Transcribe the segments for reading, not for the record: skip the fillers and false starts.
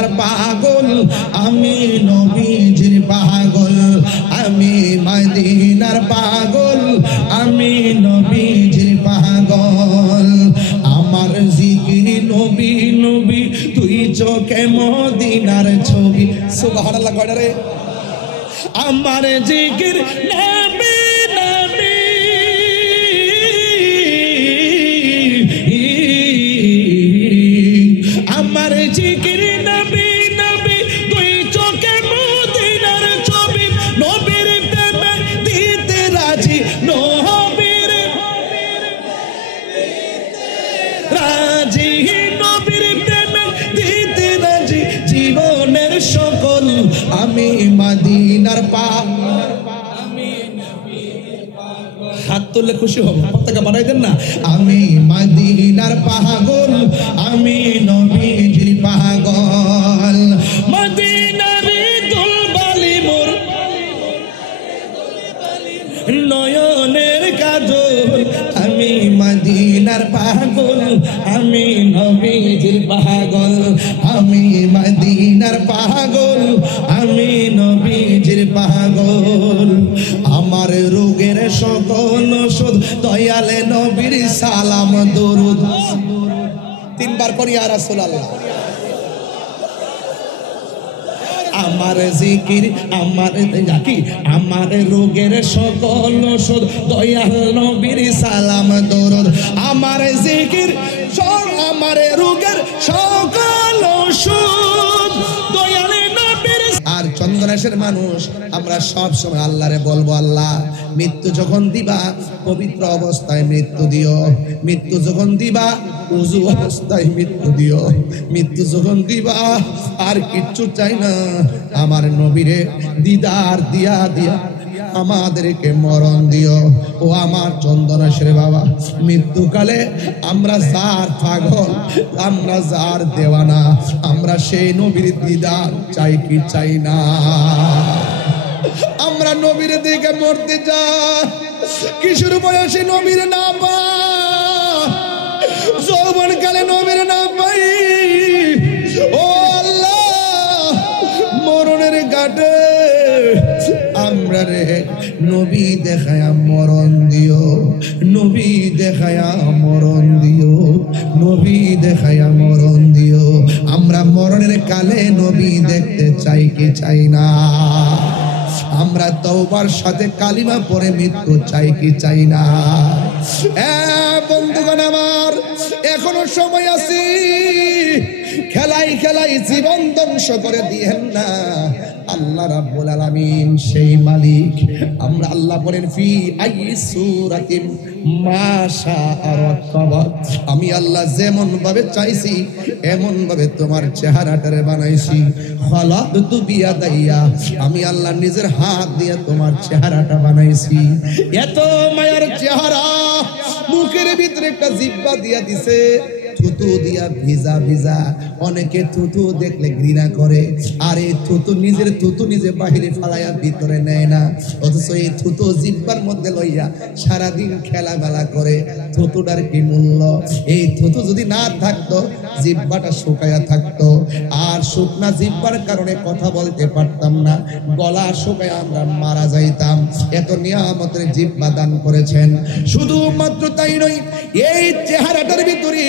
মদিনার পাগল, আমি নবীজির পাগল, আমি মদিনার পাগল, আমি নবীজির পাগল। আমার জিকির নবী নবী, তুই চোখে মদিনার ছবি। সুবহানাল্লাহ কয় না রে? আমার জিকির নবী নবী, আমার জিকির নবী নবী, তুই চোখে মদিনার ছবি। নবীর প্রেমে দিতে রাজি, নবীর রাজি, নবীর প্রেমে দিতে রাজি জীবনের সকল। আমি মদিনার পাগল, হাত তুললে খুশি হব, পতাকা বানাই দেন না। আমি মদিনার পাগল, আমি নবীজির পাগল, মদিনার দুলবালি মোর নয়নের কাজল। আমি মদিনার পাগল, আমি নবীজির পাগল, আমি মদিনার পাগল, আমি নবীজির পাগল। আমার রোগের সকল ওষুধ দয়ালে নবীর সালাম দরুদ। তিনবার করি ইয়া রাসূলুল্লাহ। আমার জিকির আমার কি, আমার রোগের সকল ওষুধ দয়াল নবীর সালাম দরুদ। আমার জিকির আমার রোগের সকল ওষুধ দয়াল নবীর। আর চন্দনেশের মানুষ আমরা সব সময় আল্লাহরে বলবো, আল্লাহ মৃত্যু যখন দিবা পবিত্র অবস্থায় মৃত্যু দিও, মৃত্যু যখন দিবা উযু অবস্থায় মৃত্যু দিও, মৃত্যু যখন দিবা আর কিচ্ছু চাই না, আমার নবীরে দিদার দিয়া দিয়া আমাদেরকে মরণ দিও। ও আমার চন্দনেশের বাবা, মৃত্যুকালে আমরা যার পাগল, আমরা যার দেওয়ানা, আমরা সেই নবীর দিদার চাই কি চাই না? আমরা নবীর দিকে মরতে যাই, কিশোর বয়সে নবীর না পাই, যৌবন কালে নবীর না পাই। ও আল্লাহ, মরণের ঘাটে আমরা রে নবী দেখায়া মরণ দিও, নবী দেখায়া মরণ দিও, নবী দেখায়া মরণ দিও। আমরা মরণের কালে নবী দেখতে চাই কি চাই না? আমরা তওবার সাথে কালিমা পড়ে মৃত্যু চাই কি চাই না? বন্ধুগণ আমার, এখনো সময় আছে, খেলাই খেলাই জীবন ধ্বংস করে দিয়েন না। আল্লাহ রাব্বুল আলামিন সেই মালিক। আমরা আল্লাহ বলেন ফি আইয়ি সূরাতিন মা শাআ রাক্কাবা, আমি আল্লাহ যেমন ভাবে চাইছি এমন ভাবে তোমার চেহারাটারে বানাইছি। খালাকতু বিয়াদাইয়া, আমি আল্লাহ নিজের হাত দিয়ে তোমার চেহারাটা বানাইছি। এত মায়ার চেহারা, মুখের ভিতরে একটা জিহ্বা দিয়া দিছে, থুতু দিয়া ভিজা ভিজা। অনেকে থুতু দেখলে ঘৃণা করে, আর এই থুতু নিজের থুতু নিজে বাহিরে ফালাইয়া ভিতরে নেয় না, অথচ এই থুতু জিহ্বার মধ্যে লইয়া সারাদিন খেলামেলা করে। থুতুটার কি মূল্য? এই থুতু যদি না থাকতো, জিহ্বাটা শুকায়া থাকতো, আর শুকনা জিহ্বার কারণে কথা বলতে পারতাম না, গলা শুকায়া আমরা মারা যাইতাম। এত নিয়ামতের জিহ্বা দান করেছেন। শুধুমাত্র তাই নয়, এই চেহারাটার ভিতরে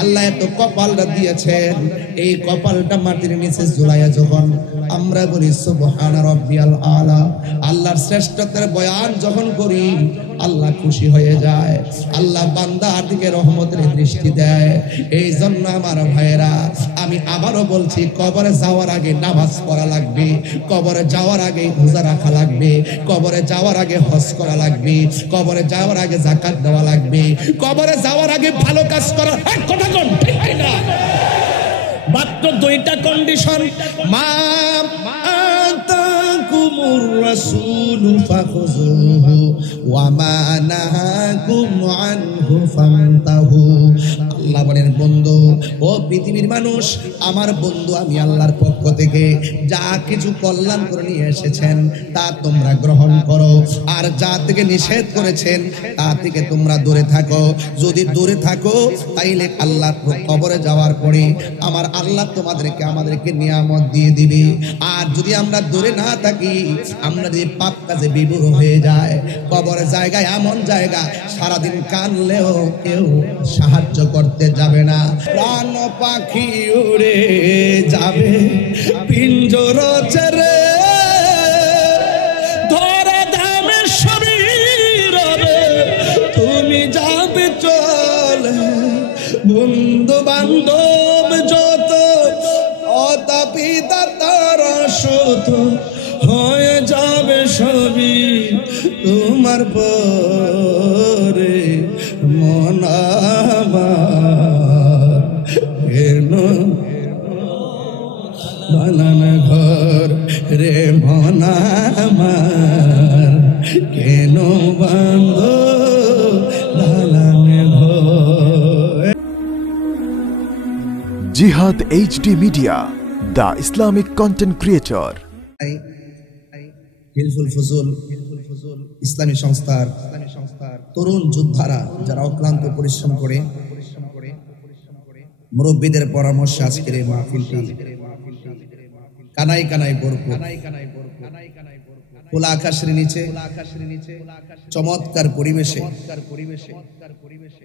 আল্লাহ এত কপালটা দিয়েছেন, এই কপালটা মাটির নিচে ঝুলাইয়া যখন আমরা বলি সুবহানা রাব্বিয়াল আলা, আল্লাহর শ্রেষ্ঠত্বের বয়ান যখন করি, আল্লাহ খুশি হয়ে যায়, আল্লাহ বান্দার দিকে রহমতের দৃষ্টি দেয়। এই জন্য আমার ভাইয়েরা, আমি আবারও বলছি, কবরে যাওয়ার আগে নামাজ পড়া লাগবে, কবরে যাওয়ার আগে রোজা রাখা লাগবে, কবরে যাওয়ার আগে হজ করা লাগবে, কবরে যাওয়ার আগে যাকাত দেওয়া লাগবে, কবরে যাওয়ার আগে ভালো কাজ করা। কথা কোন ঠিক না? মাত্র দুইটা কন্ডিশন। মা আতাকুমুল আতাকুমুর রাসূলু ফাখুযুহু ওয়া মা নাহাকুম আনহু ফান্তাহু। আল্লাহ বলেন, বন্ধু ও পৃথিবীর মানুষ, আমার বন্ধু আমি আল্লাহর পক্ষ থেকে যা কিছু কল্যাণ করে নিয়ে এসেছেন তা তোমরা গ্রহণ করো, আর যা থেকে নিষেধ করেছেন তা থেকে তোমরা দূরে থাকো। যদি দূরে থাকো তাইলে আল্লাহর কবরে যাওয়ার পরে আমার আল্লাহ আমাদেরকে নিয়ামত দিয়ে দিবে। আর যদি আমরা দূরে না থাকি, আমরা যদি পাপ কাজে বিভোর হয়ে যায়, কবরের জায়গায় এমন জায়গা সারাদিন কানলেও কেউ সাহায্য করতে যাবে না। প্রাণ পাখি উড়ে যাবে পিঞ্জর ছেড়ে, ধরা ধামে সবই রবে, তুমি যাবে চলে। বন্ধু বান্ধব যত অতা পিতা তারা শত হয়ে যাবে সবই তোমার পরে। মন আমার কেন বানান ঘর রে, মন আমার কেন বান্ধ বানান ঘর। Jihad HD media, the Islamic content creator. Hilful Fuzul ইসলামী সংস্থার তরুণ যোদ্ধারা যারা অক্লান্ত পরিশ্রম করে মুরব্বীদের পরামর্শে আজকের এই মাহফিলটি কানাই কানাই ভরপুর, খোলা আকাশের নিচে চমৎকার পরিবেশে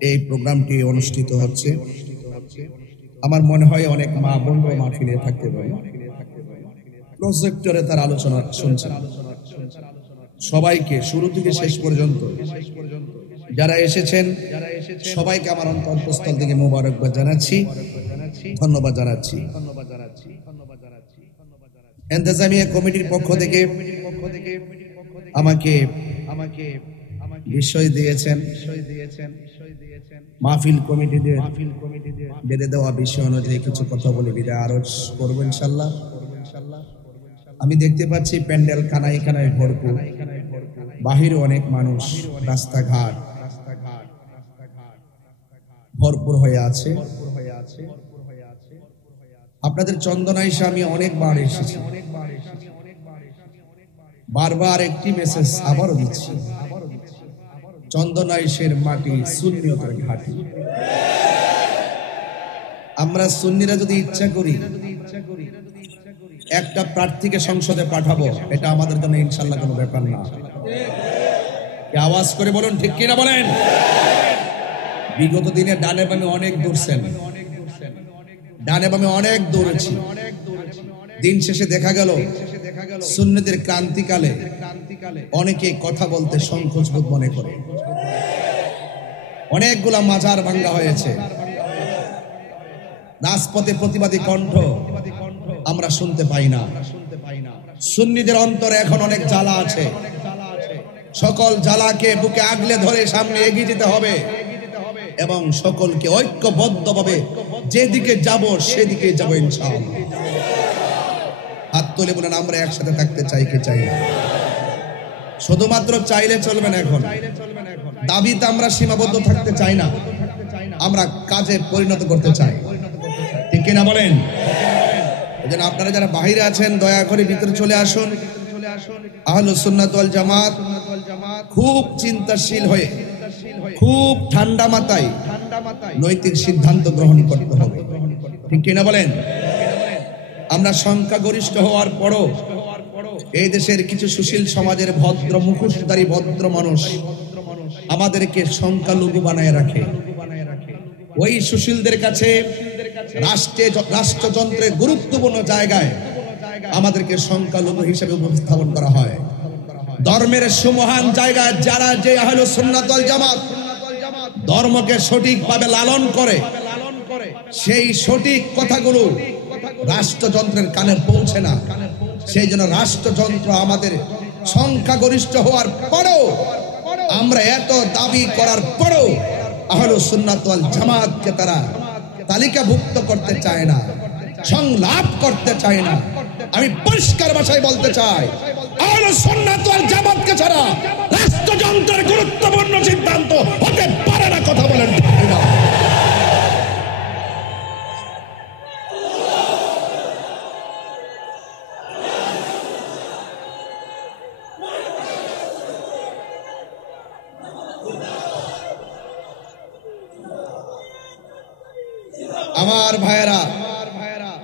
এই প্রোগ্রামটি অনুষ্ঠিত হচ্ছে। আমার মনে হয় অনেক মা বোনরা মাহফিলে থাকতে পারে, প্রজেক্টরে তার আলোচনা শুনছেন। সবাইকে শুরু থেকে শেষ পর্যন্ত যারা এসেছেন সবাইকে আমার অন্তঃস্থল থেকে মোবারকবাদ জানাচ্ছি, ধন্যবাদ জানাচ্ছি। ইন্তেজামিয়া কমিটির পক্ষ থেকে আমাকে বিষয় দিয়েছেন, মাহফিল কমিটিদের বেঁধে দেওয়া বিষয় অনুযায়ী কিছু কথা বলে বিদায় আরজ করবো ইনশাল্লাহ। আমি দেখতে পাচ্ছি প্যান্ডেল কানাই কানাই ভরপুর, বাহিরে অনেক মানুষ, রাস্তাঘাট ভরপুর হয়ে আছে। আপনাদের চন্দনাইশে আমি অনেকবার এসেছি, বারবার একটি মেসেজ আবারও দিচ্ছি, চন্দনাইশের মাটি সুন্নিয়তের ঘাঁটি। আমরা সুন্নিরা যদি ইচ্ছা করি একটা প্রার্থীকে সংসদে পাঠাবো, এটা আমাদের জন্য ইনশাল্লাহ কোনো ব্যাপার না। আওয়াজ করে বলুন ঠিক কিনা বলেন। বিগত দিনে ডানে বামে অনেক দৌড়ছেন, ডানে বামে অনেক দৌড়েছি। দিন শেষে দেখা গেল সুন্নিদের ক্রান্তিকালে অনেকে কথা বলতে সংকোচ বোধ মনে করে, অনেকগুলা মাজার ভাঙ্গা হয়েছে, রাজপথে প্রতিবাদী কণ্ঠ আমরা শুনতে পাই না। সুন্নিদের অন্তরে এখন অনেক জ্বালা আছে, সকল জ্বালাকে বুকে আগলে ধরে সামনে এগিয়ে যেতে হবে এবং সকলকে ঐক্যবদ্ধভাবে যেদিকে যাব সেদিকে যাব ইনশাআল্লাহ। হাত তুলে বলেন আমরা একসাথে থাকতে চাই কি চাই না? শুধুমাত্র চাইলে চলবে না, এখন দাবিতে আমরা সীমাবদ্ধ থাকতে চাই না, আমরা কাজে পরিণত করতে চাই, ঠিক কিনা বলেন? এজন্য আপনারা যারা বাহিরে আছেন দয়া করে ভিতরে চলে আসুন। আহলুস সুন্নাত ওয়াল জামাত খুব চিন্তাশীল হয়ে, খুব ঠান্ডা মাথায় নৈতিক সিদ্ধান্ত গ্রহণ করতে হবে, ঠিক কিনা বলেন? আমরা সংখ্যাগরিষ্ঠ হওয়ার পরও এই দেশের কিছু সুশীল সমাজের ভদ্র মুখোশধারী ভদ্র মানুষ আমাদেরকে সংখ্যালঘু বানায় রাখে। ওই সুশীলদের কাছে রাষ্ট্রযন্ত্রের গুরুত্বপূর্ণ জায়গায় আমাদেরকে সংখ্যালঘু হিসেবে উপস্থাপন করা হয়। ধর্মের সুমহান জায়গায় যারা যে আহলুস সুন্নাত ওয়াল জামাত ধর্মকে সঠিকভাবে লালন করে, সেই সঠিক কথাগুলো রাষ্ট্রযন্ত্রের কানে পৌঁছে না। সেই জন্য রাষ্ট্রযন্ত্র আমাদের সংখ্যাগরিষ্ঠ হওয়ার পরেও, আমরা এত দাবি করার পরেও আহলুস সুন্নাত ওয়াল জামাতকে তারা তালিকাভুক্ত করতে চায় না, সংলাপ করতে চায় না। আমি পরিষ্কার ভাষায় বলতে চাই, আহলে সুন্নাত ওয়াল জামাতকে ছাড়া রাষ্ট্রযন্ত্রের গুরুত্বপূর্ণ সিদ্ধান্ত হতে পারে না। কথা বলেন ঠিক কিনা? আমার ভাইয়েরা,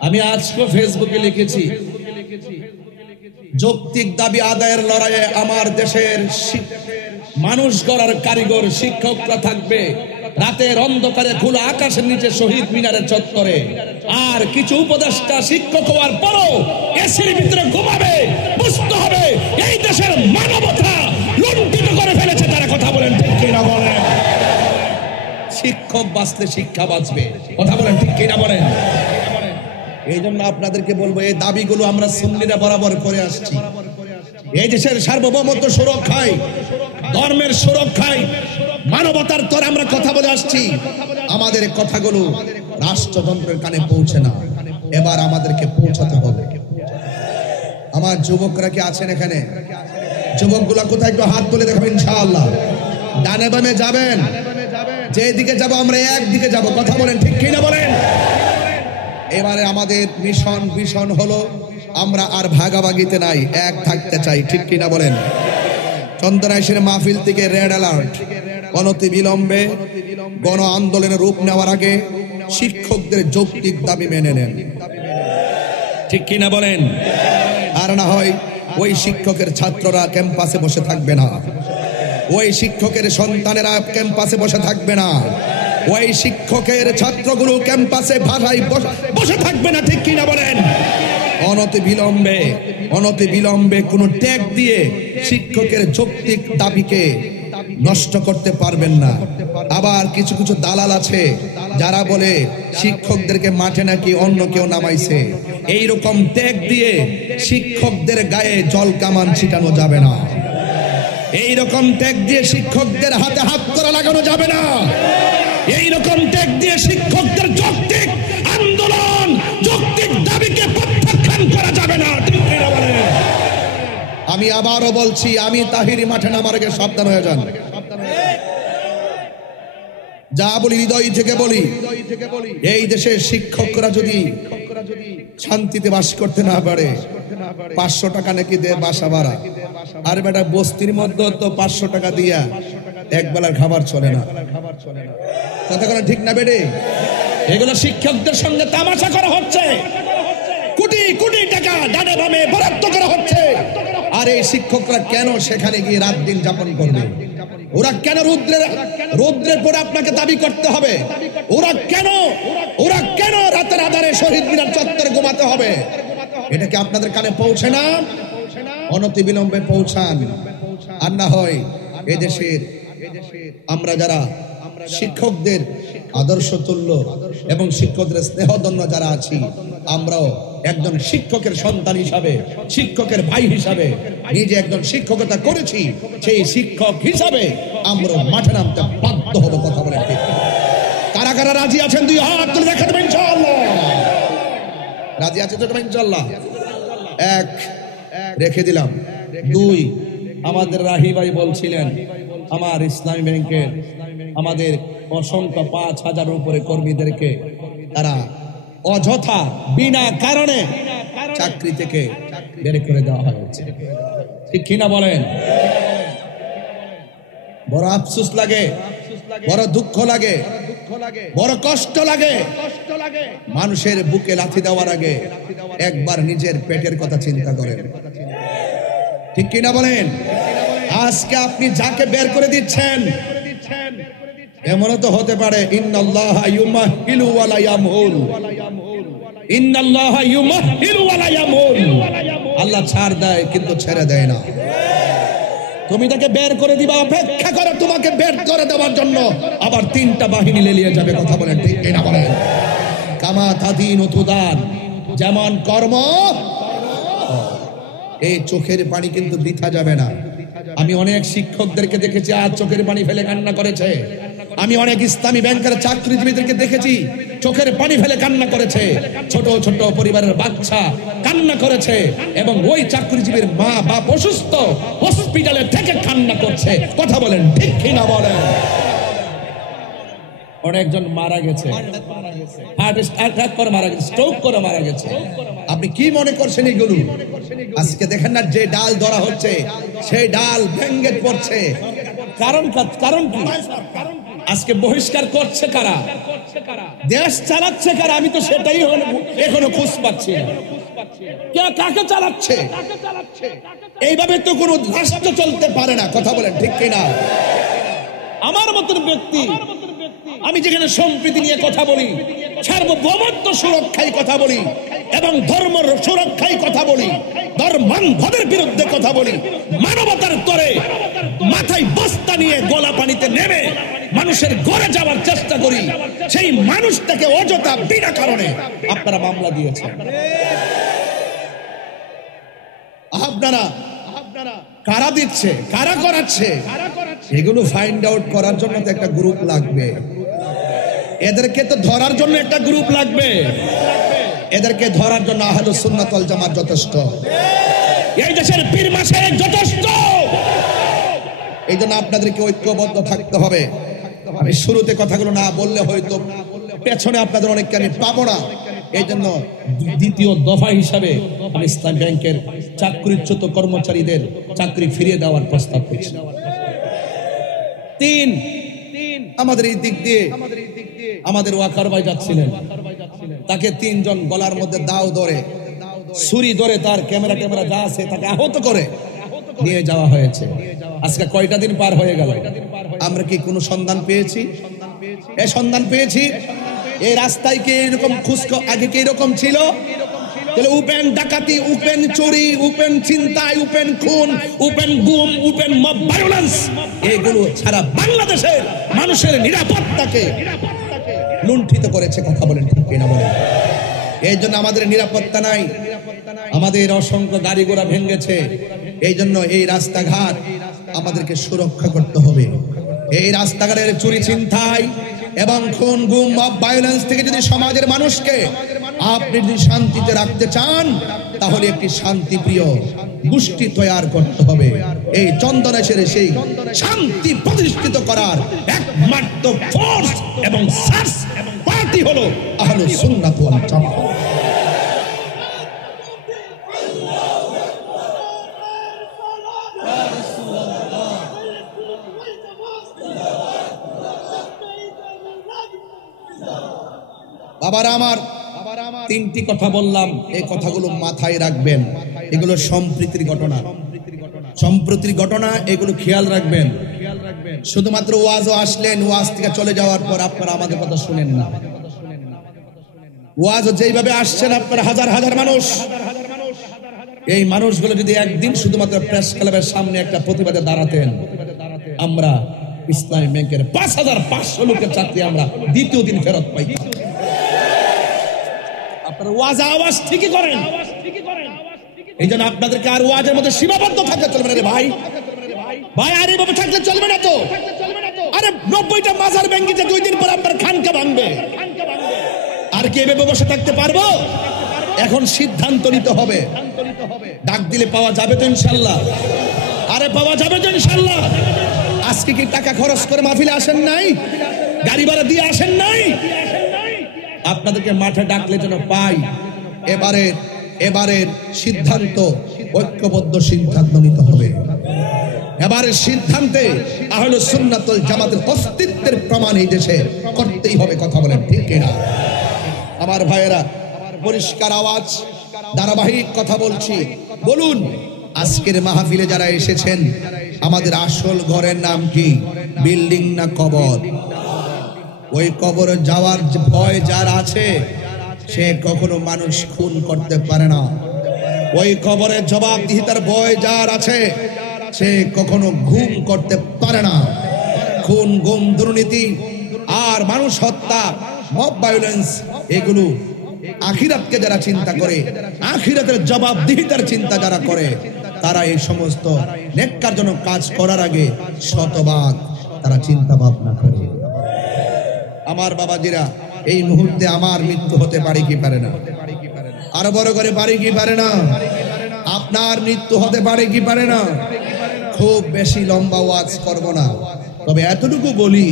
আমি আজকে ফেসবুকে লিখেছি, যৌক্তিক দাবি আদায়ের লড়াইয়ে আমার দেশের মানুষ গড়ার কারিগর শিক্ষকরা থাকবে রাতের অন্ধকারে খোলা আকাশের নিচে শহীদ মিনারের চত্বরে, আর কিছু উপদেষ্টা শিক্ষক হওয়ার পরও এসির ভিতরে ঘুমাবে। বুঝতে হবে এই দেশের মানবতা লুণ্ঠিত করে ফেলেছে তারা। কথা বলেন ঠিক কিনা বলেন? শিক্ষক বাঁচলে শিক্ষা বাঁচবে। কথা বলেন ঠিক কিনা বলেন? এই জন্য আপনাদেরকে বলবো, এই দাবিগুলো আমরা সুন্নিরা বরাবর করে আসছি। এই দেশের সার্বভৌমত্ব সুরক্ষায়, ধর্মের সুরক্ষায়, মানবতার তরে আমরা কথা বলে আসছি। আমাদের কথাগুলো রাষ্ট্রযন্ত্রের কানে পৌঁছে না, এবার আমাদেরকে পৌঁছাতে হবে। আমার যুবকরা কি আছেন এখানে? যুবকগুলা কোথায় একটু হাত তুলে দেখাবেন ইনশাআল্লাহ। ডানে বামে যাবেন, যেদিকে যাব আমরা একদিকে যাব। কথা বলেন ঠিক কিনা বলেন? এবারে আমাদের মিশন হলো আমরা আর ভাগাভাগিতে নাই, এক থাকতে চাই। ঠিক কিনা বলেন? চন্দনাইশের মাহফিল থেকে রেড অ্যালার্ট, অনতি বিলম্বে গণ আন্দোলনের রূপ নেওয়ার আগে শিক্ষকদের যৌক্তিক দাবি মেনে নেন। ঠিক কিনা বলেন? আর না হয় ওই শিক্ষকের ছাত্ররা ক্যাম্পাসে বসে থাকবে না, ওই শিক্ষকের সন্তানেরা ক্যাম্পাসে বসে থাকবে না, ওই শিক্ষকের ছাত্রগুলো ক্যাম্পাসে ভাষায় বসে থাকবে না। ঠিক কিনা বলেন? অনতি বিলম্বে কোনো ট্যাগ দিয়ে শিক্ষকের যৌক্তিক দাবিকে নষ্ট করতে পারবেন না। আবার কিছু কিছু দালাল আছে যারা বলে শিক্ষকদেরকে মাঠে নাকি অন্য কেউ নামাইছে। এইরকম ট্যাগ দিয়ে শিক্ষকদের গায়ে জল কামান ছিটানো যাবে না, এইরকম ট্যাগ দিয়ে শিক্ষকদের হাতে হাত করা লাগানো যাবে না, এইরকম ট্যাগ দিয়ে শিক্ষকদের যৌক্তিক আন্দোলন, যৌক্তিক দাবিকে প্রত্যাখ্যান করা যাবে না। ঠিক কিনা বলেন? আমি আবারও বলছি, আমি তাহিরি মাঠে নামার আগে সাবধান হয়ে যান। যা বলি হৃদয় থেকে বলি, এই দেশের শিক্ষকরা যদি শান্তিতে বাস করতে না পারে, 500 টাকা নাকি দে বাসা ভাড়া, আর বেটা বস্তির মধ্যে তো 500 টাকা দিয়া একবেলার খাবার চলে না। কথা বলা ঠিক না বেডে? এগুলো শিক্ষকদের সঙ্গে তামাশা করা হচ্ছে, কোটি কোটি টাকা ডানে বামে বরাদ্দ করা হচ্ছে। আর এই শিক্ষকরা কেন সেখানে গিয়ে রাত দিন যাপন করবে? ওরা কেন রৌদ্রের পরে আপনাকে দাবি করতে হবে? ওরা কেন রাতের আধারে শহীদ মিনার চত্বরে ঘুমাতে হবে? এটা কি আপনাদের কানে পৌঁছে না? অনতি বিলম্বে পৌঁছান। আর না হয় এদেশের আমরা যারা শিক্ষকদের আদর্শ তুল্য এবং শিক্ষকদের স্নেহধন্য যারা আছি, আমরাও একজন শিক্ষকের সন্তান হিসাবে, শিক্ষকের ভাই হিসাবে নিজে একজন শিক্ষকতা করেছি, সেই শিক্ষক হিসাবে আমরা মাঠে নামতে বাধ্য হব। কথা বলে ঠিক? কারা কারা রাজি আছেন? 2 হাত তুলে দেখা দেবেন ইনশাআল্লাহ। রাজি আছে তো ইনশাআল্লাহ? 1 রেখে দিলাম। 2, আমাদের রাহি ভাই বলছিলেন আমার ইসলামী ব্যাংকের আমাদের অসংখ্য 5000 উপরে কর্মীদেরকে তারা অযথা বিনা কারণে চাকরি থেকে বের করে দেওয়া হয়েছে। ঠিক কিনা বলেন? বড় আফসোস লাগে, বড় দুঃখ লাগে, বড় কষ্ট লাগে। মানুষের বুকে লাথি দেওয়ার আগে একবার নিজের পেটের কথা চিন্তা করেন। ঠিক কিনা বলেন? আজকে আপনি যাকে বের করে দিচ্ছেন, এমনও তো হতে পারে ইন্নাল্লাহা ইউমাহিলু ওয়া লা ইয়ামহুল, ইন্নাল্লাহা ইউমাহিলু ওয়া লা ইয়ামহুল। আল্লাহ ছাড় দেয় কিন্তু ছেড়ে দেয় না। তুমি তাকে বের করে দিবা, অপেক্ষা করো তোমাকে বের করে দেওয়ার জন্য আবার 3টা বাহিনী লেলিয়ে যাবে। কথা বলেন ঠিক কিনা বলেন? কামা তাদিন তুদান, যেমন কর্ম। এই চোখের পানি কিন্তু বৃথা যাবে না। আমি অনেক শিক্ষকদেরকে দেখেছি আজ চোখের পানি ফেলে কান্না করেছে। আমি অনেক ইসলামী ব্যাংকের চাকরিজীবীদেরকে দেখেছি চোখের পানি ফেলে কান্না করেছে, ছোট ছোট পরিবারের বাচ্চা কান্না করেছে, এবং ওই চাকরিজীবীর মা বাপ অসুস্থ, হসপিটালে থেকে কান্না করছে। কথা বলেন ঠিক কিনা বলেন? অনেকজন মারা গেছে, হার্ট অ্যাটাক করে মারা গেছে, স্ট্রোক করে মারা গেছে। আপনি কি মনে করছেন এগুলো? আজকে দেখেন না যে ডাল ধরা হচ্ছে, সেই ডাল ভেঙে পড়ছে। কারণ কি? আজকে বহিষ্কার করছে কারা? দেশ চালাচ্ছে কারা? আমি তো সেটাই এখনো খুঁজ পাচ্ছি না। কাকে চালাচ্ছে? এইভাবে তো কোনো রাষ্ট্র চলতে পারে না। কথা বলেন ঠিক কিনা? আমার মতন ব্যক্তি, আমি যেখানে সম্প্রীতি নিয়ে কথা বলি, সার্বভৌমত্ব সুরক্ষায় কথা বলি, এবং ধর্ম সুরক্ষায় কথা বলি, ধর্মান্ধদের বিরুদ্ধে কথা বলি, মানবতার তরে মাথায় বস্তা নিয়ে গোলা পানিতে নেমে মানুষের ঘরে যাওয়ার চেষ্টা করি, সেই মানুষটাকে অযথা বিনা কারণে আপনারা মামলা দিয়েছেন। আপনারা কারা দিচ্ছে, কারা করাচ্ছে, এগুলো ফাইন্ড আউট করার জন্য তো একটা গ্রুপ লাগবে। এদেরকে তো ধরার জন্য একটা গ্রুপ লাগবে। এদেরকে ধরার জন্য আহলুস সুন্নাত ওয়াল জামাত যথেষ্ট, এই দেশের পীর মাশায়েখ যথেষ্ট। এই জন্য আপনাদেরকে ঐক্যবদ্ধ থাকতে হবে। আমি শুরুতে কথাগুলো না বললে হয়তো পেছনে আপনাদের অনেককে আমি পাবো না। এই জন্য দ্বিতীয় দফা হিসাবে আমি ইসলাম ব্যাংকের চাকরিচ্যুত কর্মচারীদের চাকরি ফিরিয়ে দেওয়ার প্রস্তাব করছি। 3, আমাদের এই দিক দিয়ে আমাদের ওয়াকার ভাই যাচ্ছিলেন, তাকে 3 জন গলার মধ্যে দাও ধরে, ছুরি ধরে, তার ক্যামেরা যা আছে তাকে আহত করে নিয়ে যাওয়া হয়েছে। আজকে কয়টা দিন পার হয়ে গেল, আমরা কি কোনো সন্ধান পেয়েছি? এই সন্ধান পেয়েছি এই রাস্তায় কি এরকম আগে কি এরকম ছিল? তাহলে ওপেন ডাকাতি, ওপেন চুরি, ওপেন ছিনতাই, ওপেন খুন, ওপেন গুম, ওপেন মব ভায়োলেন্স, এগুলো সারা বাংলাদেশের মানুষের নিরাপত্তাকে লুণ্ঠিত করেছে। কথা বলেন ঠিক কিনা বলেন? এই জন্য আমাদের নিরাপত্তা নাই, আমাদের অসংখ্য গাড়ি ঘোড়া ভেঙেছে। এই জন্য এই রাস্তাঘাট আমাদেরকে সুরক্ষা করতে হবে। এই রাস্তাঘাটের চুরি ছিনতাই এবং খুন গুম মব ভায়োলেন্স থেকে যদি সমাজের মানুষকে আপনি যদি শান্তিতে রাখতে চান, তাহলে একটি শান্তিপ্রিয় গোষ্ঠী তৈরি করতে হবে। এই চন্দনেশ্বরে সেই শান্তি প্রতিষ্ঠিত করার একমাত্র ফোর্স এবং সার্চ পার্টি হলো আহলুস সুন্নাত ওয়াল জামাত। বাবারা আমার, 3টি কথা বললাম, এই কথাগুলো মাথায় রাখবেন। এগুলো সম্প্রীতির ঘটনা, এগুলো খেয়াল রাখবেন। শুধুমাত্র ওয়াজও আসলেন, ওয়াজ থেকে চলে যাওয়ার পর আপনারা আমাদের কথা শুনেন না। ওয়াজ যেইভাবে আসছেন আপনারা হাজার হাজার মানুষ, এই মানুষগুলো যদি একদিন শুধুমাত্র প্রেস ক্লাবের সামনে একটা প্রতিবাদে দাঁড়াতেন, আমরা ইসলামী ব্যাংকের 5500 লোকের চাকরি আমরা দ্বিতীয় দিন ফেরত পাইতাম। আপনারা ওয়াজ আওয়াজ ঠিকই করেন, এই জন্য আপনাদেরকে আর ওয়াজের মধ্যে সীমাবদ্ধ থাকতে চলবে না রে ভাই। আর এইভাবে থাকলে চলবে না তো। আরে 90টা মাজার ভেঙেছে, 2 দিন পর আপনার খানকা ভাঙবে। আর কি এভাবে বসে থাকতে পারবো? এখন সিদ্ধান্ত নিতে হবে। ডাক দিলে পাওয়া যাবে তো ইনশাল্লাহ? আরে পাওয়া যাবে তো ইনশাল্লাহ? আজকে কি টাকা খরচ করে মাহফিলে আসেন নাই? গাড়ি ভাড়া দিয়ে আসেন নাই? আপনাদেরকে মাঠে ডাকলে যেন পাই। এবারের সিদ্ধান্ত ঐক্যবদ্ধ সিদ্ধান্ত নিতে হবে। এবারের সিদ্ধান্তে আহলুস সুন্নাত ওয়াল জামাতের অস্তিত্বের প্রমাণ এই দেশে করতেই হবে। কথা বলেন ঠিক কিনা? আমার ভাইয়েরা, পরিষ্কার আওয়াজ, ধারাবাহিক কথা বলছি। বলুন, আজকের মাহফিলে যারা এসেছেন, আমাদের আসল ঘরের নাম কি? বিল্ডিং না কবর? ওই কবরে যাওয়ার ভয় যার আছে, সে কখনো মানুষ খুন করতে পারে না। ওই কবরে জবাবদিহিতার ভয় যার আছে, সে কখনো ঘুম করতে পারে না। খুন গুম দুর্নীতি আর মানুষ হত্যা মব ভায়োলেন্স, এগুলো আখিরাতকে যারা চিন্তা করে, আখিরাতের জবাবদিহিতার চিন্তা যারা করে, তারা এই সমস্ত নেককারজনক কাজ করার আগে শতভাগ তারা চিন্তা ভাবনা করে। আমার বাবাজিরা, এই মুহূর্তে আমার মৃত্যু হতে পারে কি পারে না? আরো বড় করে পারে কি পারে না? আপনার মৃত্যু হতে পারে কি পারে না? খুব বেশি লম্বা ওয়াজ করব না, তবে এতটুকু বলি,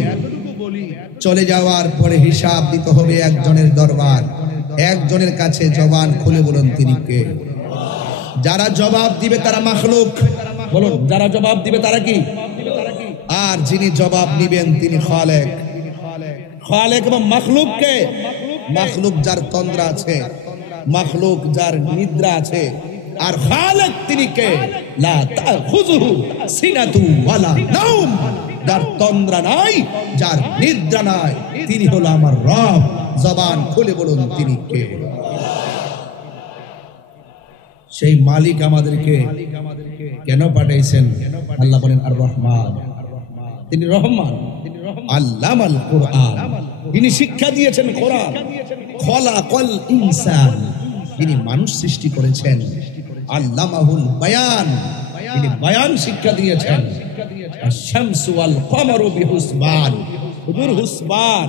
চলে যাওয়ার পরে হিসাব দিতে হবে একজনের দরবার, একজনের কাছে। জবান খুলে বলুন তিনি কে? যারা জবাব দিবে তারা মাখলুক, বলুন যারা জবাব দিবে তারা কি? আর যিনি জবাব নিবেন তিনি খালেক। খালেক এবং মাখলুক কে? মাখলুক যার তন্দ্রা আছে, মাখলুক যার নিদ্রা আছে, আর খালেক তিনি কে? লা তাখুযুহু সিনাতু ওয়ালা নাওম, যার তন্দ্রা নাই, যার নিদ্রা নাই, তিনি হলো আমার রব। জবান খুলে বলুন তিনি কে? সেই মালিক আমাদেরকে কেন পাঠাইছেন? আল্লাহ বলেন আর রহমান, তিনি রহমান। আল্লামাল কুরআন, তিনি শিক্ষা দিয়েছেন কোরআন। খলাকাল ইনসান, তিনি মানুষ সৃষ্টি করেছেন। আল্লামাহুল বায়ান, তিনি বায়ান শিক্ষা দিয়েছেন। আশ-শামসু ওয়াল কমারু বিহুসবান, হুজুর হুসবান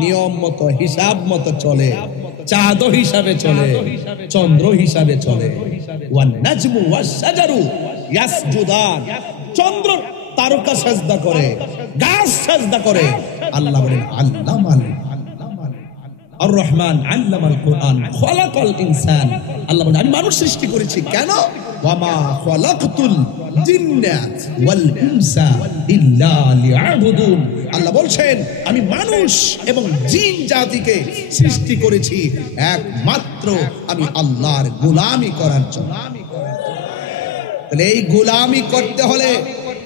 নিয়ম মতো হিসাব মতো চলে, চাঁদ হিসাবে চলে, চন্দ্র হিসাবে চলে। ওয়ান নাজমু ওয়াস শাজারু ইয়াসজুদান, চন্দ্র তারকা সাজদা করে, গাছ সাজদা করে। আল্লাহ বলেন আল্লামাল আর রহমান আল্লামাল কুরআন খলাকাল ইনসান। আল্লাহ বলেন আমি মানুষ সৃষ্টি করেছি। কেন? ওয়ামা খলাকতুল জিন্না ওয়াল ইনসা ইল্লা লিয়াবুদুন। আল্লাহ বলছেন আমি মানুষ এবং জিন জাতিকে সৃষ্টি করেছি একমাত্র আমি আল্লাহর গোলামি করার জন্য। তাহলে এই গোলামি করতে হলে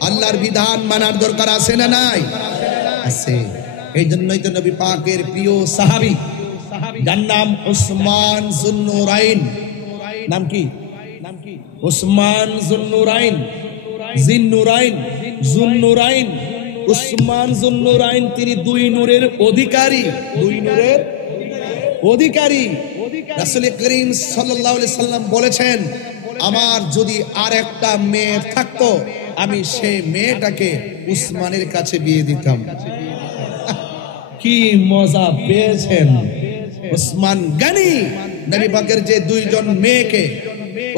আল্লাহর বিধান মানার দরকার আছে না নাই? আছে। এই জন্যই তো নবী পাকের প্রিয় সাহাবী, যার নাম উসমান যুন্নুরাইন। নাম কি? উসমান যুন্নুরাইন, জিন্নুরাইন, যুন্নুরাইন, উসমান যুন্নুরাইন। তিনি দুই নূরের অধিকারী, দুই নূরের অধিকারী। রাসূল করিম সাল্লাল্লাহু আলাইহি সাল্লাম বলেছেন আমার যদি আর একটা মেয়ে থাকতো আমি সেই মেয়েটাকে উসমানের কাছে বিয়ে দিতাম। কি মজা পেয়েছেন উসমান গনি। নবী পাকের যে দুইজন মেয়েকে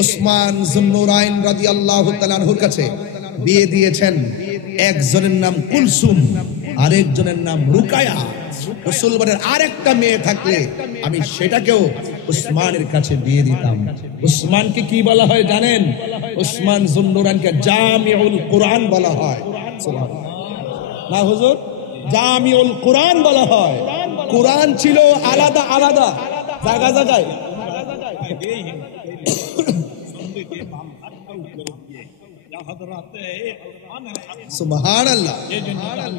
উসমান যুন্নুরাইন রাদিয়াল্লাহু তাআলা আনহুর কাছে বিয়ে দিয়েছেন, একজনের নাম কুলসুম, আরেকজনের নাম রুকায়া। রাসূল বলেন আরেকটা মেয়ে থাকলে আমি সেটাকেও উসমানের কাছে বিয়ে দিতাম। উসমানকে কি বলা হয় জানেন? উসমান যুন্নুরাইনকে জামিউল কুরআন বলা হয়। না হুজুর, জামিউল কুরআন বলা হয়। কুরআন ছিল আলাদা আলাদা জায়গা জায়গায়। সুবহানাল্লাহ,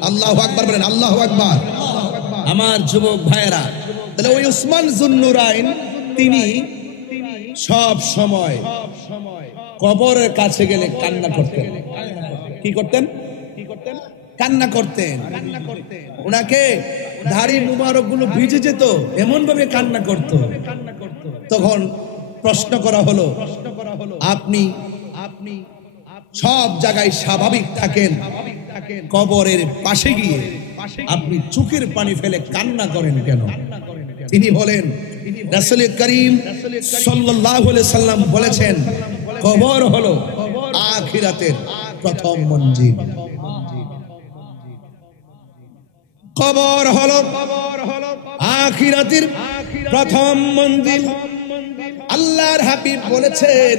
আল্লাহু আকবার বলেন, আল্লাহু আকবার। আমার যুবক ভাইয়েরা, তাহলে ওই উসমান যুন্নুরাইন তিনি সব সময় কবরের কাছে গেলে কান্না করতেন। কি করতেন? কান্না করতেন। ওনাকে দাড়ি মুবারক গুলো ভিজে যেত, এমন ভাবে কান্না করত। তখন প্রশ্ন করা হলো আপনি সব জায়গায় স্বাভাবিক থাকেন, কবরের পাশে গিয়ে আপনি চোখের পানি ফেলে কান্না করেন কেন? তিনি বলেন রাসূল করিম সাল্লাল্লাহু আলাইহি সাল্লাম বলেছেন কবর হলো আখিরাতের প্রথম মঞ্জিল। কবর হলো আখিরাতের প্রথম মঞ্জিল। আল্লাহর হাবিব বলেছেন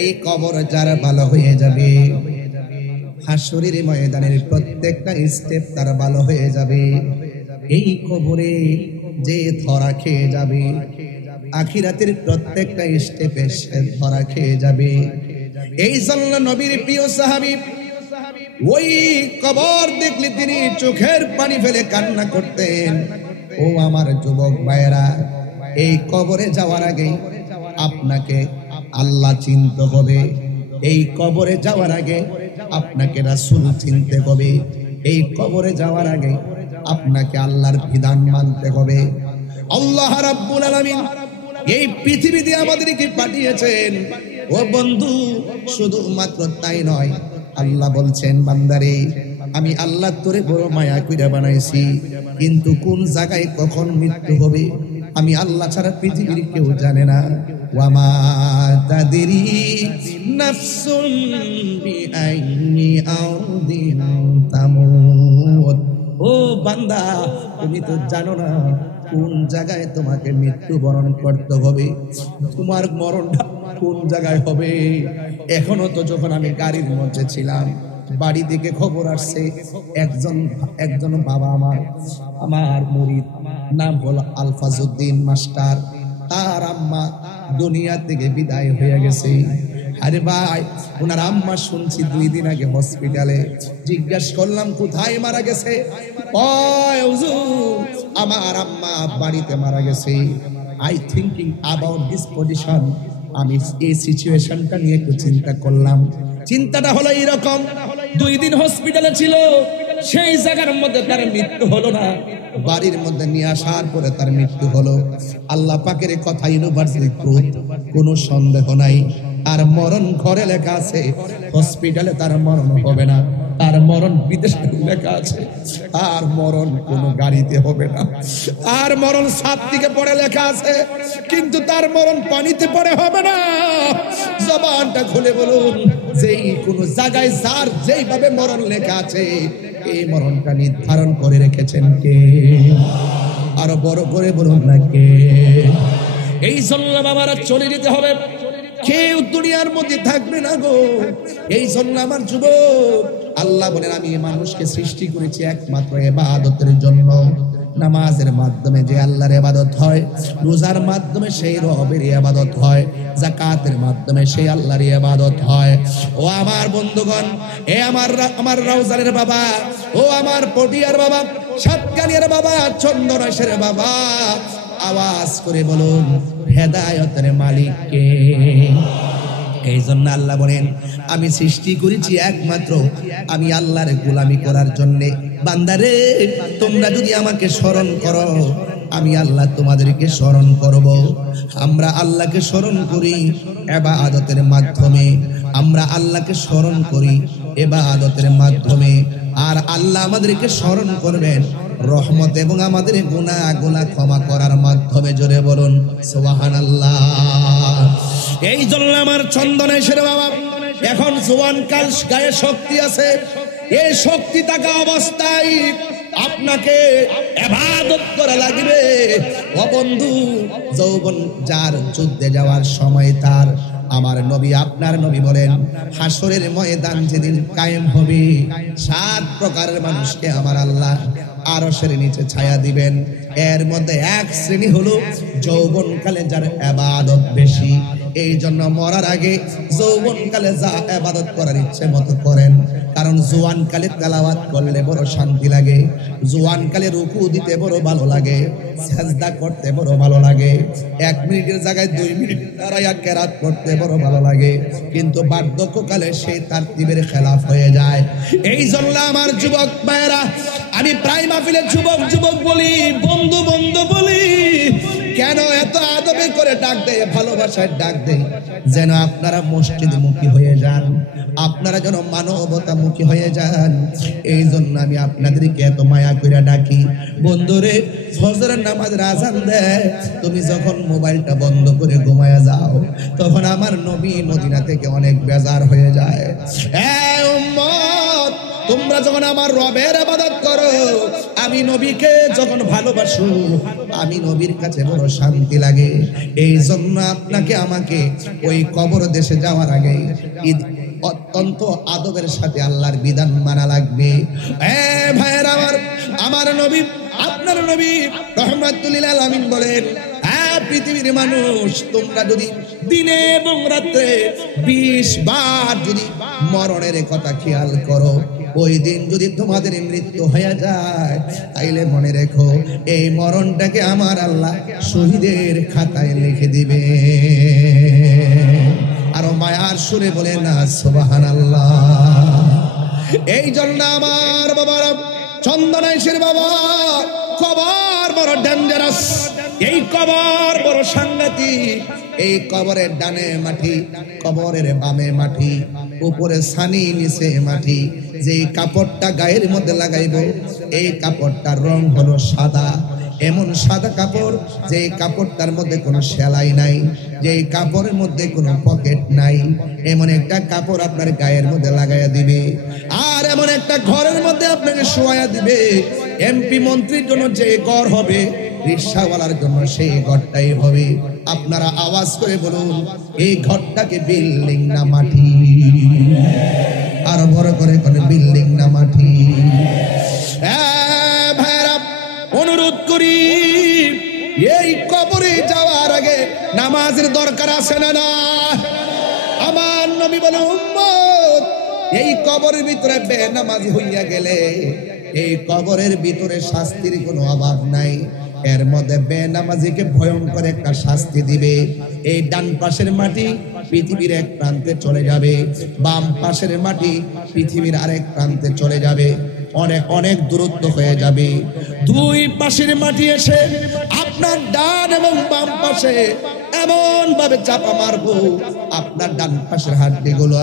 এই কবর যারা ভালো হয়ে যাবে, হাসরের ময়দানের প্রত্যেকটা স্টেপ তারা ভালো হয়ে যাবে। এই কবরে যে ধরা খেয়ে যাবে, আখিরাতের প্রত্যেকটা স্টেপে সে ধরা খেয়ে যাবে। এই জন্য নবীর প্রিয় সাহাবী ওই কবর দেখলে তিনি চোখের পানি ফেলে কান্না করতেন। ও আমার যুবক ভাইয়েরা, এই কবরে যাওয়ার আগে আপনাকে আল্লাহ চিনতে হবে। এই কবরে যাওয়ার আগে আপনাকে রাসূল চিনতে হবে। এই কবরে যাওয়ার আগে আপনাকে আল্লাহর বিধান মানতে হবে। আল্লাহ রাব্বুল আলামিন এই পৃথিবীতে আমাদেরকে পাঠিয়েছেন। ও বন্ধু, শুধুমাত্র তাই নয়, আল্লাহ বলছেন বান্দারে আমি আল্লাহ তোরে বড় মায়া কইরা বানাইছি, কিন্তু কোন জায়গায় কখন মৃত্যু হবে আমি আল্লাহ ছাড়া পৃথিবীর কেউ জানে না। ওয়ামা তাদরি নাফসুন বিআইনি আরদিন তামুত। ও বান্দা, তুমি তো জানো না কোন জায়গায় তোমাকে মৃত্যুবরণ করতে হবে, তোমার মরণটা কোন জায়গায় হবে। এখনো তো যখন আমি গাড়ির মধ্যে ছিলাম, বাড়ি থেকে খবর আসছে একজন বাবা আমার মুরিদ, নাম হলো আলফাজউদ্দিন মাস্টার, তার আম্মা দুনিয়া থেকে বিদায় হয়ে গেছে। আরে ভাই, ওনার আম্মা শুনছি 2 দিন আগে হসপিটালে। জিজ্ঞাসা করলাম কোথায় মারা গেছে, আমার আম্মা বাড়িতে মারা গেছে। I thinking about this position, আমি এই সিচুয়েশনটা নিয়ে একটু চিন্তা করলাম। চিন্তাটা হলো এরকম, 2 দিন হসপিটালে ছিল, সেই জায়গার মধ্যে তার মৃত্যু হলো না, বাড়ির মধ্যে নিয়ে আসার পরে তার মৃত্যু হলো। আল্লাহ পাকের কথা ইউনিভার্সাল ট্রুথ, কোনো সন্দেহ নাই। আর মরণ ঘরে লেখা আছে, হসপিটালে তার মরণ হবে না, তার মরণ বিদেশে লেখা আছে। আর মরণ কোনো গাড়িতে হবে না, আর মরণ ছাদ থেকে পড়ে লেখা আছে, কিন্তু তার মরণ পানিতে পড়ে হবে না। জবানটা খুলে বলুন, যেই কোন জায়গায় যার যেইভাবে মরণ লেখা আছে, এই মরণটা নির্ধারণ করে রেখেছেন কে? আরো বড় করে বলুন না কে? এই জন্য বাবারা চলে যেতে হবে, কেউ দুনিয়ার মধ্যে থাকবে না গো। এই জন্য আমার যুবক, আল্লাহ বলেন আমি মানুষকে সৃষ্টি করেছি একমাত্র ইবাদতের জন্য। নামাজের মাধ্যমে যে আল্লাহর ইবাদত হয়, রোজার মাধ্যমে সেই রবের ইবাদত হয়, যাকাতের মাধ্যমে সেই আল্লাহর ইবাদত হয়। ও আমার বন্ধুগণ, এ আমার রাউজানের বাবা, ও আমার পটিয়ার বাবা, সাতকানিয়ার বাবা, চন্দনাশের বাবা, আওয়াজ করে বলুন হেদায়েতের মালিক কে? এই জন্য আল্লাহ বলেন আমি সৃষ্টি করেছি একমাত্র আমি আল্লাহর গোলামি করার জন্য। বান্দারে, তোমরা যদি আমাকে স্মরণ করো, আমি আল্লাহ তোমাদেরকে স্মরণ করব। আমরা আল্লাহকে স্মরণ করি ইবাদতের মাধ্যমে, আমরা আল্লাহকে স্মরণ করি ইবাদতের মাধ্যমে। আর আল্লাহ আমাদেরকে স্মরণ করবেন রহমত এবং আমাদের গুনাহ ক্ষমা করার মাধ্যমে। জোরে বলুন সুবহানাল্লাহ। এই জন্য আমার চন্দনেশ্বর বাবা, এখন জোয়ান কাল, গায়ে শক্তি আছে, এই শক্তি থাকা অবস্থায় আপনাকে ইবাদত করা লাগবে। ও বন্ধু, যৌবন যার যুদ্ধে যাওয়ার সময় তার, আমার নবী আপনার নবী বলেন হাসরের ময়দান যেদিন কায়েম হবে, 7 প্রকারের মানুষকে আমার আল্লাহ আরশের নিচে ছায়া দিবেন। এর মধ্যে এক শ্রেণী হলো যৌবনকালে যার ইবাদত বেশি। এই জন্য মরার আগে যৌবনকালে যা ইবাদত করার ইচ্ছে মতো করেন, কারণ জোয়ানকালে তেলাওয়াত করলে বড় শান্তি লাগে, জোয়ানকালে রুকু দিতে বড় ভালো লাগে, সাজদা করতে বড় ভালো লাগে, 1 মিনিটের জায়গায় 2 মিনিট দাঁড়াইয়া কেরাত করতে বড় ভালো লাগে। কিন্তু বার্ধক্যকালে সেই তারতিবের খেলাফ হয়ে যায়। এই জন্য আমার যুবক ভাইয়েরা, আমি প্রায় মাহফিলে যুবক যুবক বলি, বন্ধু বন্ধু বলি, কেন এত আদবে করে ডাক দেয়, ভালোবাসায় ডাক দেয়, যেন আপনারা মসজিদমুখী হয়ে যান, আপনারা যেন মানবতামুখী হয়ে যান। এই জন্য আমি আপনাদেরকে এত মায়া করে ডাকি। বন্ধুরে, ফজরের নামাজের আযান দেয়, তুমি যখন মোবাইলটা বন্ধ করে ঘুমায়া যাও, তখন আমার নবী মদিনা থেকে অনেক বেজার হয়ে যায়। এই উম্মত, তোমরা যখন আমার রবের ইবাদত করো, আমি নবীকে যখন ভালোবাসো, আমি নবীর কাছে বড় শান্তি লাগে। এই জন্য আপনাকে আমাকে ওই কবর দেশে যাওয়ার আগে অত্যন্ত আদবের সাথে আল্লাহর বিধান মানা লাগবে। ভাইয়ের আমার নবী, আপনার নবী রাহমাতুল লিল আলামিন বলেন, পৃথিবীর মানুষ, তোমরা যদি দিনে এবং রাত্রে 20 বার যদি মরণের কথা খেয়াল করো, ওই দিন যদি তোমাদের মৃত্যু হয়ে যায়, তাইলে মনে রেখো এই মরণটাকে আমার আল্লাহ শহীদের খাতায় লিখে দিবে। আরো মায়ার সুরে বলে না সুবহানাল্লাহ। এই জন্য আমার বাবারা, চন্দনেশ্বর বাবা, কবর বড় ডেঞ্জারাস, এই কবর বড় সাংঘাতিক। এই কবরের ডানে মাটি, কবরের বামে মাটি, উপরে ছানি নিচে মাটি। যে কাপড়টা গায়ের মধ্যে লাগাইব এই কাপড়টার রং হলো সাদা। এমন সাদা কাপড় যে কাপড়টার মধ্যে কোনো সেলাই নাই, যে কাপড়ের মধ্যে কোনো পকেট নাই, এমন একটা কাপড় আপনার গায়ের মধ্যে লাগাইয়া দিবে। আর এমন একটা ঘরের মধ্যে আপনাকে শোয়া দিবে। এমপি মন্ত্রীর জন্য যে ঘর হবে, রিকশাওয়ালার জন্য সেই ঘরটাই হবে। আপনারা আওয়াজ করে বলুন, এই ঘরটাকে বিল্ডিং না মাটি? আরো বড় করে কোন বিল্ডিং না মাটি? ভাইরা, অনুরোধ করি, এই কবরে যাওয়ার আগে নামাজের দরকার আছে না? না। আমার নবী বলে, উম্মত, এই কবরের ভিতরে বেনামাজি হইয়া গেলে এই কবরের ভিতরে শাস্তির কোনো অভাব নাই। এর মধ্যে বেনামাজিকে ভয়ঙ্কর একটা শাস্তি দিবে। এই ডান পাশের মাটি পৃথিবীর এক প্রান্তে চলে যাবে, বাম পাশের মাটি পৃথিবীর আরেক প্রান্তে চলে যাবে, অনেক অনেক দূরত্ব হয়ে যাবে। দুই পাশের মাটি এসে আপনার ডান এবং বাম পাশে এমন ভাবে চাপা মারবো, আপনার ডান পাশের হাড্ডিগুলো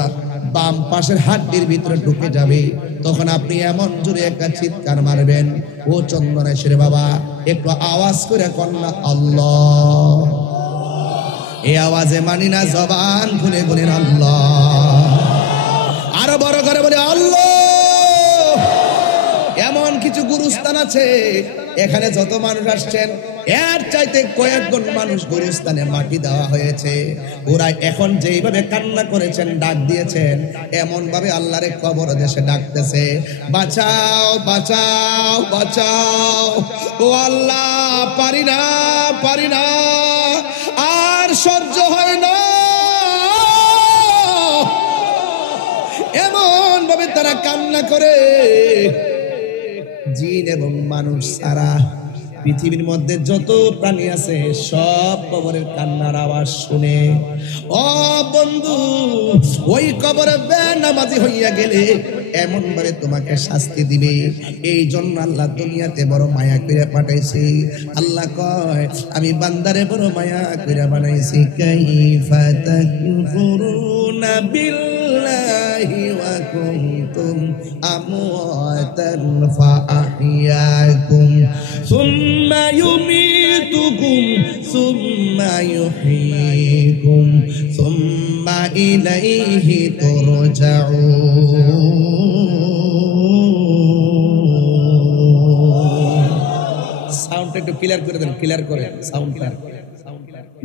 বাম পাশের হাড্ডির ভিতরে ঢুকে যাবে। তখন আপনি এমন জোরে একটা চিৎকার মারবেন, ও চন্দনেশ্বর বাবা, একটু আওয়াজ করে কন্যা আল্লাহ। এই আওয়াজে মানি না, জবান খুলে বলেন আল্লাহ। আরো বড় করে বলে আল্লাহ। এমন কিছু গুরুস্থান আছে, এখানে যত মানুষ আসছেন এর চাইতে কয়েকজন মানুষ গুরুস্থানে মাটি দেওয়া হয়েছে। ওরা এখন যেইভাবে কান্না করেছেন, ডাক দিয়েছেন, এমন ভাবে আল্লাহরে কবর দেশে ডাকতেছে, বাঁচাও বাঁচাও বাঁচাও, ও আল্লাহ, পারি না পারি না, আর সহ্য হয় না। এমন ভাবে তারা কান্না করে, জিন এবং মানুষ সারা পৃথিবীর মধ্যে যত প্রাণী আছে সব কবরের কান্নার আওয়াজ শুনে। ও বন্ধু, ওই কবরে বেনামাজি হইয়া গেলে এমন ভাবে তোমাকে শাস্তি দিবে। এই জন্য আল্লাহ দুনিয়াতে বড় মায়া করে পাঠাইছি। আল্লাহ কয়, আমি বান্দারে বড় মায়া করে বানাইছি। কাইফা তাকফুরুনা বিল্লাহি ওয়া কুনতুম আমওয়াতান ফাআহইয়াকুম সুম্মা ইউমীতুকুম সুম্মা ইউহয়ীকুম সুম্মা ইলাইহি তুরজাউন। সাউন্ডটা একটু ক্লিয়ার করে দেন, ক্লিয়ার করে সাউন্ডটা,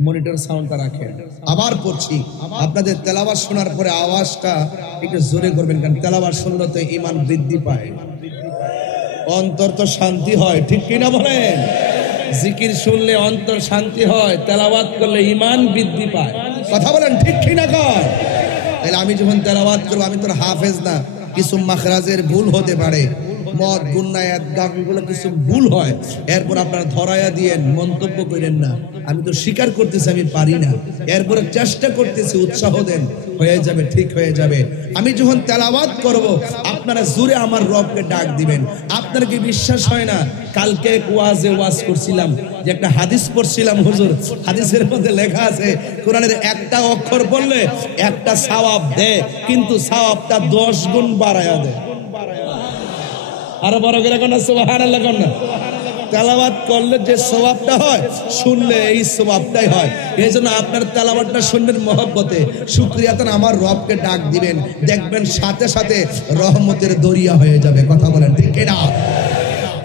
মনিটর সাউন্ডটা রাখেন। আবার পড়ছি, আপনাদের তেলাওয়াত শোনার পরে আওয়াজটা একটু জোরে করবেন, কারণ তেলাওয়াত শুনলে তো ঈমান বৃদ্ধি পায়, অন্তর তো শান্তি হয়, ঠিক কিনা বলেন? জিকির শুনলে অন্তর শান্তি হয়, তেলাওয়াত করলে ঈমান বৃদ্ধি পায়, কথা বলেন ঠিক কিনা কর? তাহলে আমি যখন তেলাওয়াত করবো, আমি তোর হাফেজ না, কিছু মাখরাজের ভুল হতে পারে, মদ গুন্নায়াত গানগুলো কিছু ভুল হয়, এরপর আপনারা ধরায়া দিয়েন, মন্তব্য করেন না। আমি তো স্বীকার করতেছি আমি পারি না, এরপরে চেষ্টা করতেছি, উৎসাহ দেন, হয়ে যাবে, ঠিক হয়ে যাবে। আমি যখন তেলাওয়াত করব, আপনারা জোরে আমার রবকে ডাক দিবেন। আপনার কি বিশ্বাস হয় না? কালকে ওয়াজে ওয়াজ করছিলাম, যে একটা হাদিস পড়ছিলাম, হুজুর, হাদিসের মধ্যে লেখা আছে কোরআনের একটা অক্ষর বললে একটা সওয়াব দেয়, কিন্তু সওয়াবটা 10 গুণ বাড়ায়া দেয়। আরো বড় করে কোন সুবহানাল্লাহ কোন না? তেলাওয়াত করলে যে সওয়াবটা হয়, শুনলে এই সওয়াবটাই হয়। এই জন্য আপনার তেলাওয়াতটা শুনবেন মহব্বতে, শুকরিয়াতান আমার রবকে ডাক দিবেন, দেখবেন সাথে সাথে রহমতের দরিয়া হয়ে যাবে, কথা বলেন ঠিক কিনা?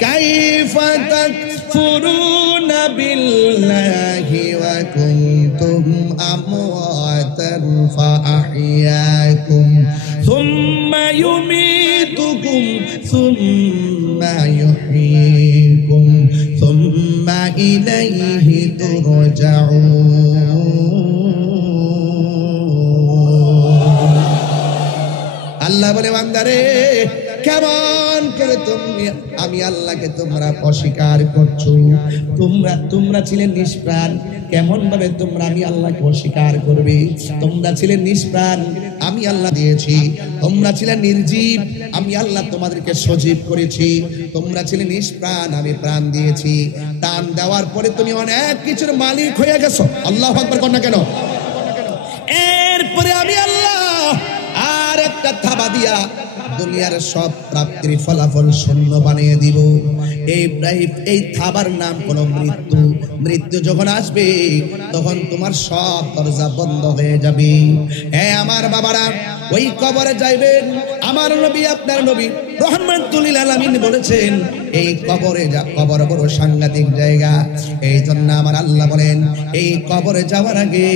কাইফা তাকফুরুনা বিল্লাহি ওয়া কুনতুম আমওয়াতান ফাআহইয়াকুম সুম্মা ইউমীতুকুম সুম্মা ইউহয়ীকুম সুম্মা ইলাইহি তুরজাউন। আল্লাহ বলে, বান্দারে, কেমন করে তুমি আমি আল্লাহকে তোমরা অস্বীকার করছো? তোমরা ছিলে নিষ্প্রাণ, কেমন ভাবে তোমরা আমি আল্লাহকে অস্বীকার করবে? তোমরা ছিলে নিষ্প্রাণ, আমি আল্লাহ দিয়েছি। তোমরা ছিলে নির্জীব, আমি আল্লাহ তোমাদেরকে সজীব করেছি। তোমরা ছিলে নিষ্প্রাণ, আমি প্রাণ দিয়েছি। প্রাণ দেওয়ার পরে তুমি অনেক কিছুর মালিক হয়ে গেছো। আল্লাহু আকবার কর না কেন? এরপরে আমি আল্লাহ আর একটা থাবা দিয়া দুনিয়ার সব প্রাপ্তির ফলাফল শূন্য বানিয়ে দিব। এই থাবার নাম হলো মৃত্যু। মৃত্যু যখন আসবে তখন তোমার সব দরজা বন্ধ হয়ে যাবে। হ্যাঁ আমার বাবারা, ওই কবরে যাইবেন। আমার নবী, আপনার নবী রাহমাতুল লিল আলামিন বলেছেন, এই কবরে কবর বড় সাংঘাতিক জায়গা। এই জন্য আমার আল্লাহ বলেন, এই কবরে যাওয়ার আগে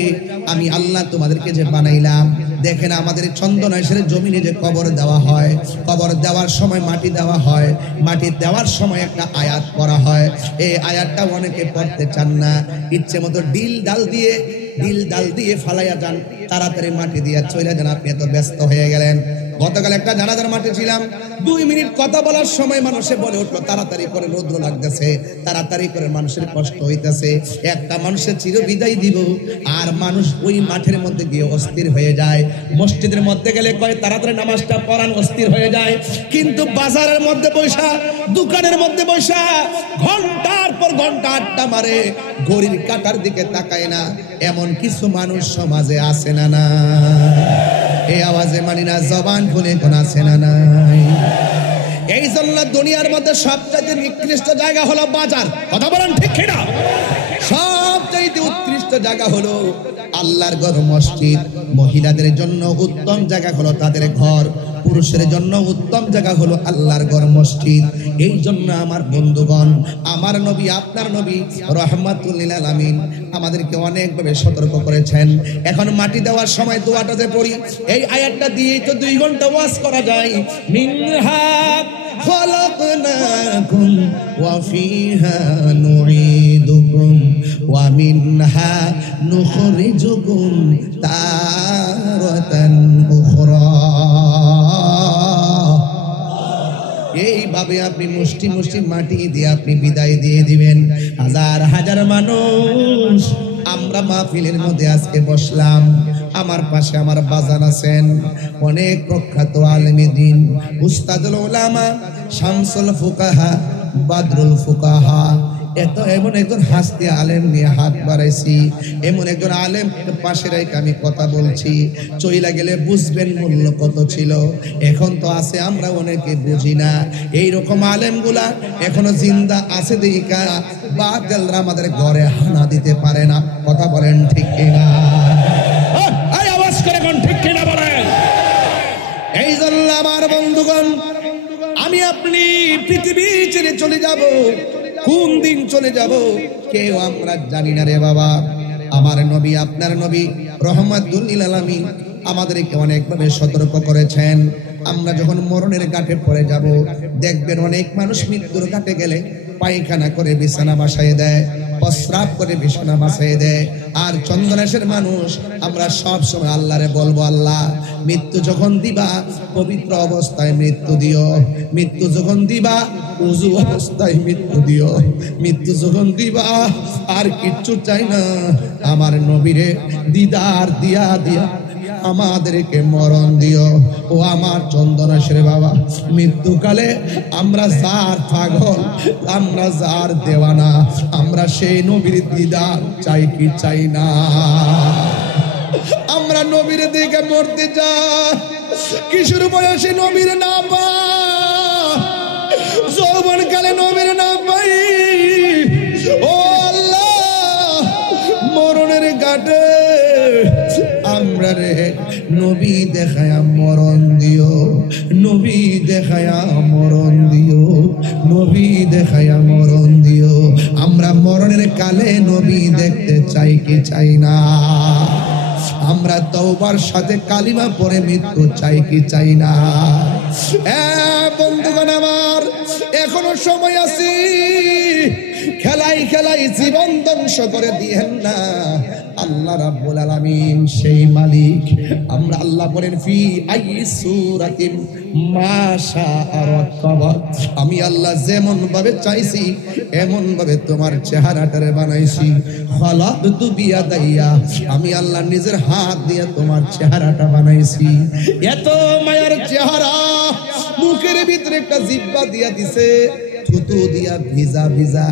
আমি আল্লাহ তোমাদেরকে যে বানাইলাম, দেখেন আমাদের চন্দনাইশের জমিনে যে কবর দেওয়া হয়, কবর দেওয়ার সময় মাটি দেওয়া হয়, মাটি দেওয়ার সময় একটা আয়াত পড়া হয়। এই আয়াতটা অনেকে পড়তে চান না, ইচ্ছে মতো ডিল ডাল দিয়ে ফালাইয়া যান, তাড়াতাড়ি মাটি দিয়ে চলে যান। আপনি এত ব্যস্ত হয়ে গেলেন। গতকাল একটা জানাজার মাঠে ছিলাম, 2 মিনিট কথা বলার সময় মানুষে বলে উঠলো, তাড়াতাড়ি করে রৌদ্র লাগতেছে, তাড়াতাড়ি করে মানুষের কষ্ট হইতেছে। একটা মানুষের চির বিদায় দিব, আর মানুষ ওই মাঠের মধ্যে গিয়ে অস্থির হয়ে যায়। মসজিদের মধ্যে গেলে কয় তাড়াতাড়ি নামাজটা পড়ান, অস্থির হয়ে যায়। কিন্তু বাজারের মধ্যে বৈশা, দোকানের মধ্যে বৈশা ঘন্টার পর ঘন্টা আড্ডা মারে, ঘড়ির কাঁটার দিকে তাকায় না। এমন কিছু মানুষ সমাজে আছে না না? এই আওয়াজে মানি না, জবান খুলে কোন আছে না নাই? এই জন্য দুনিয়ার মধ্যে সবচেয়ে নিকৃষ্ট জায়গা হলো বাজার। কথা বলেন ঠিক কিনা? সবচেয়ে উৎকৃষ্ট জায়গা হলো আল্লাহর ঘর, মসজিদ। মহিলাদের জন্য উত্তম জায়গা হলো তাদের ঘর, পুরুষের জন্য উত্তম জায়গা হলো আল্লাহর ঘর, মসজিদ। এই জন্য আমার বন্ধুগণ, আমার নবী, আপনার নবী রাহমাতুল লিল আলামিন আমাদেরকে অনেকভাবে সতর্ক করেছেন। এখন মাটি দেওয়ার সময় দোয়াটা যে পড়ি, এই আয়াতটা দিয়ে তো 2 ঘন্টা ওয়াজ করা যায়। মিনহা খালাকনাকুম ওয়া ফিহা নুঈদুকুম ওয়া মিনহা নুখরিজুকুম তারাতান উখরা। এইভাবে আপনি মুষ্টি মুষ্টি মাটি দিয়ে আপনি বিদায় দিয়ে দিবেন। হাজার হাজার মানুষ আমরা মাহফিলের মধ্যে আজকে বসলাম। আমার পাশে আমার বাজান আছেন, অনেক প্রখ্যাত আলেমে দ্বীন, উস্তাদুল উলামা, শামসুল ফুকাহা, বাদরুল ফুকাহা। এমন একজন হাসতে আলেম নিয়ে হাত বাড়াইছি, এমন একজন আলেম পাশে রেখে আমি কথা বলছি। চইলা গেলে বুঝবেন মূল্য কত ছিল। এখন তো আছে, আমরা অনেকে বুঝি না। এইরকম আলেমগুলা এখনো জিন্দা আছে দেখা বাতিলরা আমাদের ঘরে হানা দিতে পারে না। কথা বলেন ঠিক কিনা? আওয়াজ করে কোন ঠিক কিনা বলেন? এই জন্য আমার বন্ধুগণ, আমি আপনি পৃথিবী ছেড়ে চলে যাব। কোন দিন চলে যাব কেউ আমরা জানি না রে বাবা। আমার নবী, আপনার নবী রাহমাতুল লিল আলামিন আমাদেরকে অনেকভাবে সতর্ক করেছেন। আমরা যখন মরণের ঘাটে পড়ে যাব, দেখবেন অনেক মানুষ মৃত্যুর ঘাটে গেলে পায়খানা করে বিছানা বাসায় দেয়, প্রস্রাব করে বিছানা বাসায় দেয়। আর চন্দনাশের মানুষ আমরা সব সময় আল্লাহরে বলবো, আল্লাহ মৃত্যু যখন দিবা পবিত্র অবস্থায় মৃত্যু দিও, মৃত্যু যখন দিবা উযু অবস্থায় মৃত্যু দিও, মৃত্যু যখন দিবা আর কিচ্ছু চাই না, আমার নবীরে দিদার দিয়া দিয়া আমাদেরকে মরণ দিও। ও আমার চন্দনাশের বাবা, মৃত্যুকালে আমরা যার পাগল, আমরা যার দেওয়ানা, আমরা সেই নবীর দিদার চাই কি চাই না? আমরা নবীর দিকে মরতে যাই, কিশোর বয়সে নবীর না পা, যৌবন কালে নবীর না পাই। ও আল্লাহ, মরণের ঘাটে আমরা রে নবী দেখায়া মরণ দিও, নবী দেখায়া মরণ দিও, নবী দেখায়া মরণ দিও। আমরা মরণের কালে নবী দেখতে চাই কি চাই না? আমরা তওবার সাথে কালিমা পড়ে মৃত্যু চাই কি চাই না? বন্ধুগণ আমার, এখনো সময় আছে। খেলাই খেলাই জীবন ধ্বংস করে দিয়েন না। আল্লাহ রাব্বুল আলামিন সেই মালিক। আমরা আল্লাহ বলেন, ফি আইয়ি সূরাতিন মা শাআ রাক্কাবা। আমি আল্লাহ যেমন ভাবে চাইছি এমন ভাবে তোমার চেহারাটারে বানাইছি। খালাকতু বিয়াদাইয়া, আমি আল্লাহ নিজের হাত দিয়ে তোমার চেহারাটা বানাইছি। এত মায়ার চেহারা, মুখের ভিতরে একটা জিহ্বা দিয়া দিছে, থুতু দিয়া ভিজা ভিজা,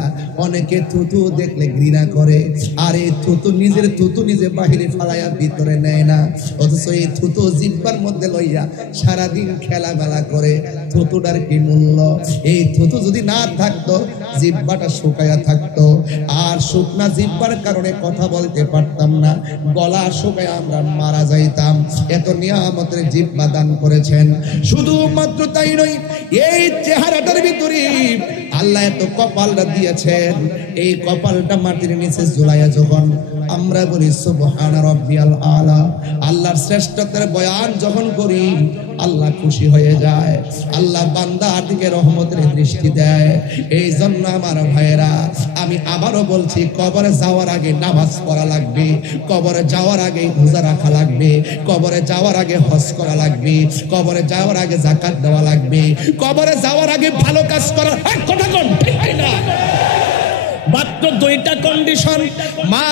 অনেকে থুতু দেখলে ঘৃণা করে, আর এই থুতু নিজের থুতু নিজে বাহিরে ফালাইয়া ভিতরে নেয় না, অথচ এই থুতু জিহ্বার মধ্যে লইয়া সারাদিন খেলামেলা করে। থুতুটার কি মূল্য? এই থুতু যদি না থাকতো, জিহ্বাটা শুকায়া থাকতো, আর শুকনা জিহ্বার কারণে কথা বলতে পারতাম না, গলা শুকায় আমরা মারা যাইতাম। এত নিয়ামতের জিহ্বা দান করেছেন। শুধুমাত্র তাই নয়, এই চেহারাটার ভিতরে আল্লাহ এত কপালটা দিয়েছেন, এই কপালটা মাটির নিচে ঝুলাইয়া যখন আমরা বলি সুবহান রাব্বিয়াল আলা, আল্লাহর শ্রেষ্ঠত্বের বয়ান যখন করি, আল্লাহ খুশি হয়ে যায়, আল্লাহ বান্দার দিকে রহমতের দৃষ্টি দেয়। এই জন্য আমার ভাইয়েরা, আমি আবারও বলছি, কবরে যাওয়ার আগে নামাজ পড়া লাগবে, কবরে যাওয়ার আগে রোজা রাখা লাগবে, কবরে যাওয়ার আগে হজ করা লাগবে, কবরে যাওয়ার আগে যাকাত দেওয়া লাগবে, কবরে যাওয়ার আগে ভালো কাজ করা। কথা কোন ঠিক না? মাত্র দুইটা কন্ডিশন। মা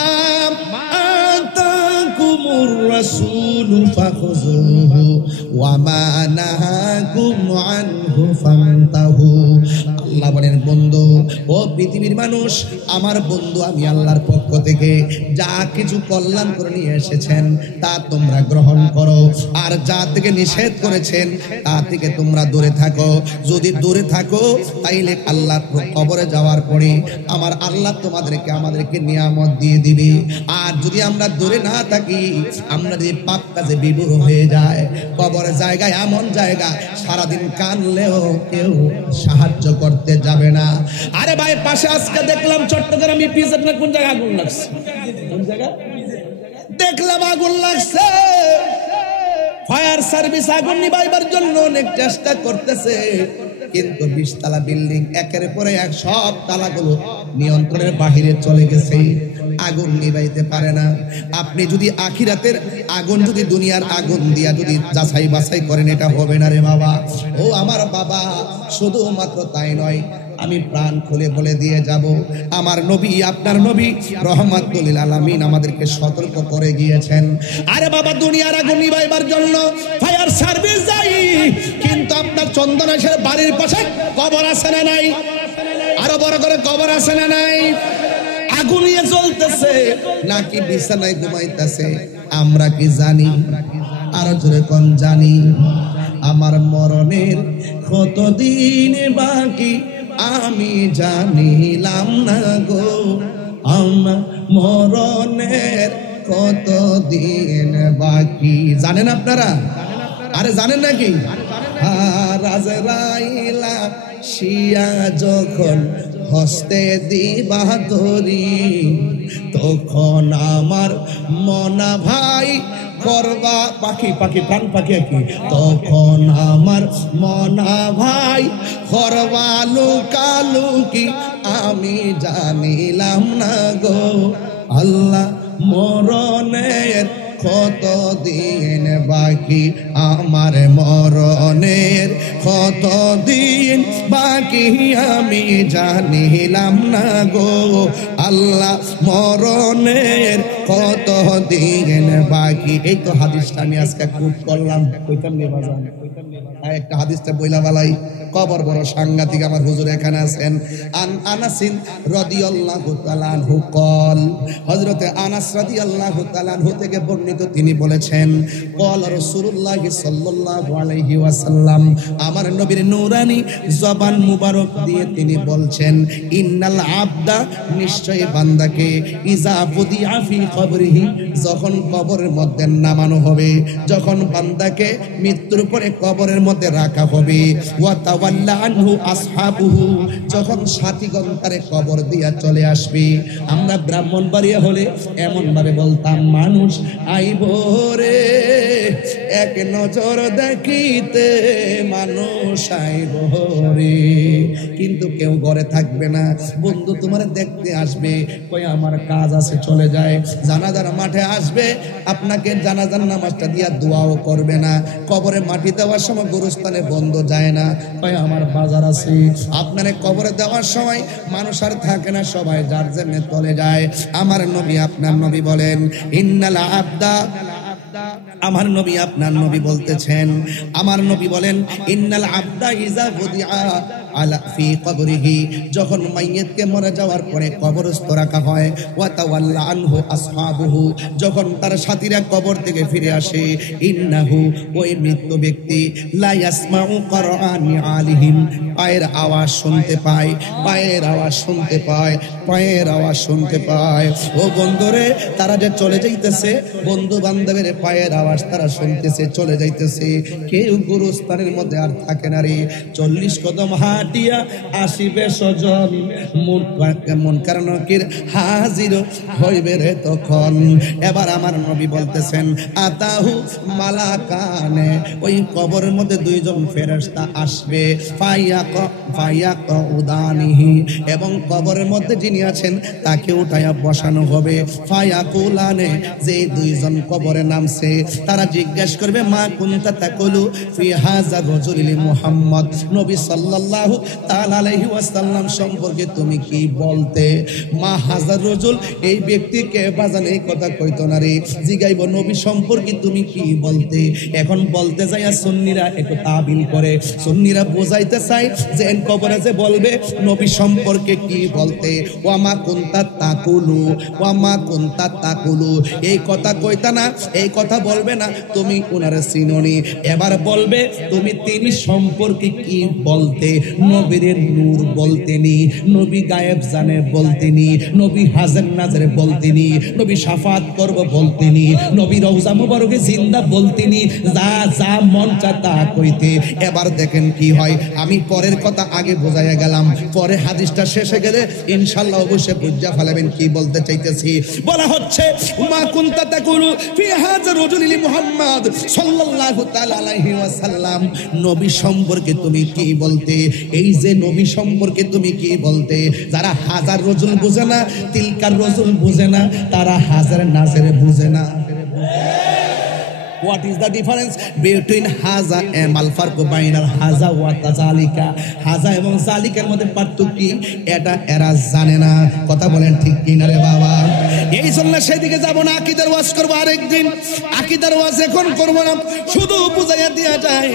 আতাকুমুর রাসূলু ফাখুযুহু ওয়া মা নাহাকুম আনহু ফান্তাহু। আল্লাহ বলেন, বন্ধু, ও পৃথিবীর মানুষ, আমার বন্ধু আমি আল্লাহর পক্ষ থেকে যা কিছু কল্যাণ করে নিয়ে এসেছেন তা তোমরা গ্রহণ করো, আর যা থেকে নিষেধ করেছেন তা থেকে তোমরা দূরে থাকো। যদি দূরে থাকো, তাইলে আল্লাহ কবরে যাওয়ার পরে আমার আল্লাহ তোমাদেরকে আমাদেরকে নিয়ামত দিয়ে দিবে। আর যদি আমরা দূরে না থাকি, আমরা যদি পাপ কাজে বিভোর হয়ে যায়, কবরের জায়গায় এমন জায়গা, সারাদিন কানলেও কেউ সাহায্য করতে যাবে না। আরে ভাই, পাশে আজকে দেখলাম চট্টগ্রামে পিজের না কোন জায়গায় আগুন লাগছে, কোন জায়গা দেখলাম আগুন লাগছে। ফায়ার সার্ভিস আগুন নিভাইবার জন্য অনেক চেষ্টা করতেছে, কিন্তু 20 তলা বিল্ডিং একের পরে এক, সব তালাগুলো নিয়ন্ত্রণের বাহিরে চলে গেছে, আগুন নিভাইতে পারে না। আপনি যদি আখিরাতের আগুন যদি দুনিয়ার আগুন দিয়া যদি যাচাই বাছাই করেন, এটা হবে না রে বাবা। ও আমার বাবা, শুধুমাত্র তাই নয়, আমি প্রাণ খুলে বলে দিয়ে যাব, আমার নবী, আপনার নবী রহমাতুল লিল আলামিন আমাদেরকে সতর্ক করে গিয়েছেন। আরে বাবা, দুনিয়ার আগুন নিভাইবার জন্য ফায়ার সার্ভিস যাই, কিন্তু আপনার চন্দনেশ্বর বাড়ির পাশে কবর আছে না নাই? আরো বড় করে কবর আছে না নাই? আগুন নিয়ে জ্বলতেছে নাকি বিছানায় ঘুমাইতেছে, আমরা কি জানি? আরো জোরে কোন জানি? আমার মরণের কতদিন বাকি আমি জানিলাম না গো, আমার মরণের কতদিন বাকি। জানেন আপনারা? আরে জানেন নাকি? আজরাইলা শিয়া যখন হস্তে দিবা ধরি, তখন আমার মনা ভাই করবা পাখি, পাখি প্রাণ পাখি কি, তখন আমার মনা ভাই করবা লুকালুকি আমি জানিলাম না গো, আল্লাহ মরণের কতদিন বাকি, আমার মরণের কতদিন বাকি আমি জানিলাম না গো, আল্লাহ মরণের কতদিন বাকি। এই তো হাদিসটা আমি আজকে কোট করলাম, কইতাম নে বাজান, একটা হাদিসটা বইলা বালাই, কবর বড় সাংঘাতিক। আমার হুজুর এখানে আছেন। আনাসিন রাদিয়াল্লাহু তাআলা আনহু কল, হযরতে আনাস রাদিয়াল্লাহু তাআলা আনহু থেকে বর্ণিত, তিনি বলেছেন, কল রাসূলুল্লাহ সাল্লাল্লাহু আলাইহি ওয়াসাল্লাম, আমার নবীর নূরানি জবান মুবারক দিয়ে তিনি বলছেন, ইন্নাল আবদা, নিশ্চয়ই বান্দাকে, ইজা বুদিআ ফি কবরিহি, যখন কবরের মধ্যে নামানো হবে, যখন বান্দাকে মৃত্যুর পরে কবরের মধ্যে রাখা হবে, ওয়া তাওয়াল্লা আনহু আসহাবুহু, যখন সাথীগণ তারে কবর দিয়া চলে আসবে। আমরা ব্রাহ্মণবাড়িয়া হলে এমন ভাবে বলতাম, মানুষ আইব রে এক নজর দেখিতে, মানুষ আইব রে, কিন্তু কেউ ঘরে থাকবে না। বন্ধু তোমার দেখতে আসবে, কই আমার কাজ আছে, চলে যায়। জানাজার মাঠে আসবে, আপনাকে জানাজার নামাজটা দিয়া দোয়াও করবে না। কবরে মাটি দেওয়ার সময় গোরস্থানে বন্ধ যায় না, কই আমার বাজার আছে। আপনারে কবরে দেওয়ার সময় মানুষ আর থাকে না, সবাই যার জন্য চলে যায়। আমার নবী, আপনার নবী বলেন, ইন্নাল আবদা, আমার নবী আপনার নবী বলতেছেন, আমার নবী বলেন, ইন্নাল আবদা ইজা বুদিআ আলা ফি কবরিহি, যখন মাইয়িতকে মরে যাওয়ার পরে কবরস্থ রাখা হয়, ওয়া তাওয়াল্লা আনহু আসহাবুহু, যখন তার সাথীরা কবর থেকে ফিরে আসে, ইন্নাহু, ওই মৃত ব্যক্তি, লা ইয়াসমাউ কুরআনি আলিহিম, পায়ের আওয়াজ শুনতে পায়, পায়ের আওয়াজ শুনতে পায়, পায়ের আওয়াজ শুনতে পায়। ও বন্ধুরে, তারা যে চলে যাইতেছে, বন্ধু বান্ধবের পায়ের আওয়াজ তারা শুনতেছে, চলে যাইতেছে, কেউ গুরুস্থানের মধ্যে আর থাকে না রে। 40 কদম হাঁটিয়া আসিবে স্বজন, মুনকার নাকির হাজির হইবে রে তখন। এবার আমার নবী বলতেছেন, আতাহু মালাকানে, ওই কবরের মধ্যে দুইজন ফেরেশতা আসবে, ফায়াকুদানিহি, এবং কবরের মধ্যে যিনি আছেন তাকে উঠাইয়া বসানো হবে। ফায়াকুলানে, যে দুইজন কবরে নামছে তারা জিজ্ঞাসা করবে, মা কুনতা তাকুলু ফি হাযা রাজুলিল মুহাম্মদ, নবী সাল্লাল্লাহু তাআলা আলাইহি ওয়াসাল্লাম সম্পর্কে তুমি কি বলতে? মা হাজার রাজুল, এই ব্যক্তিকে বাজান এই কথা কইতো না রে, জিগাইব নবী সম্পর্কে তুমি কি বলতে। এখন বলতে যাইয়া সুন্নিরা একটু তাবিল করে, সুন্নিরা বোঝাইতে চায় যে কবরে যে বলবে নবী সম্পর্কে কি বলতে, ওয়ামা কুনতা তাকুলু, ওয়ামা কুনতা তাকুলু, এই কথা কইতা না, এই কথা বলবে না, তুমি ওনারে চিনোনি। এবার বলবে তুমি তিনি সম্পর্কে কি বলতে, নবীর নূর বলতেনি, নবী গায়েব জানে বলতেনি, নবী হাজার নাজরে বলতেনি, নবী শাফাত করব বলতেনি, নবী রওজা মুবারকে জিন্দা বলতেনি, যা যা মন চায় তা কইতে। এবার দেখেন কি হয়, আমি পরের কথা আগে বোঝাইয়া গেলাম, পরে হাদিসটা শেষে গেলে ইনশাআল্লাহ অবশ্যই বুঝা ফেলাবেন কি বলতে চাইতেছি। বলা হচ্ছে, মা কুনতা তাকুলু ফি হাযা রাজুলিল মুহাম্মদ সাল্লাল্লাহু তাআলা আলাইহি ওয়াসাল্লাম, নবী সম্পর্কে তুমি কি বলতে, এই যে নবী সম্পর্কে তুমি কি বলতে। যারা হাজার রাজুল বুঝে না, তিলকার রাজুল বুঝে না, তারা হাজার নাজের বুঝে না। What is the difference between haza and al-farqu bainal haza wa tazalika? হাজা এবং জালিকার মধ্যে পার্থক্য কি, এটা এরা জানে না। কথা বলেন ঠিক কি না রে বাবা? এই জন্য সেদিকে যাব না, আকীদার ওয়াজ করব আরেকদিন। আকীদার ওয়াজ এখন করব না, শুধু বুঝাইয়া দেয়া যায়।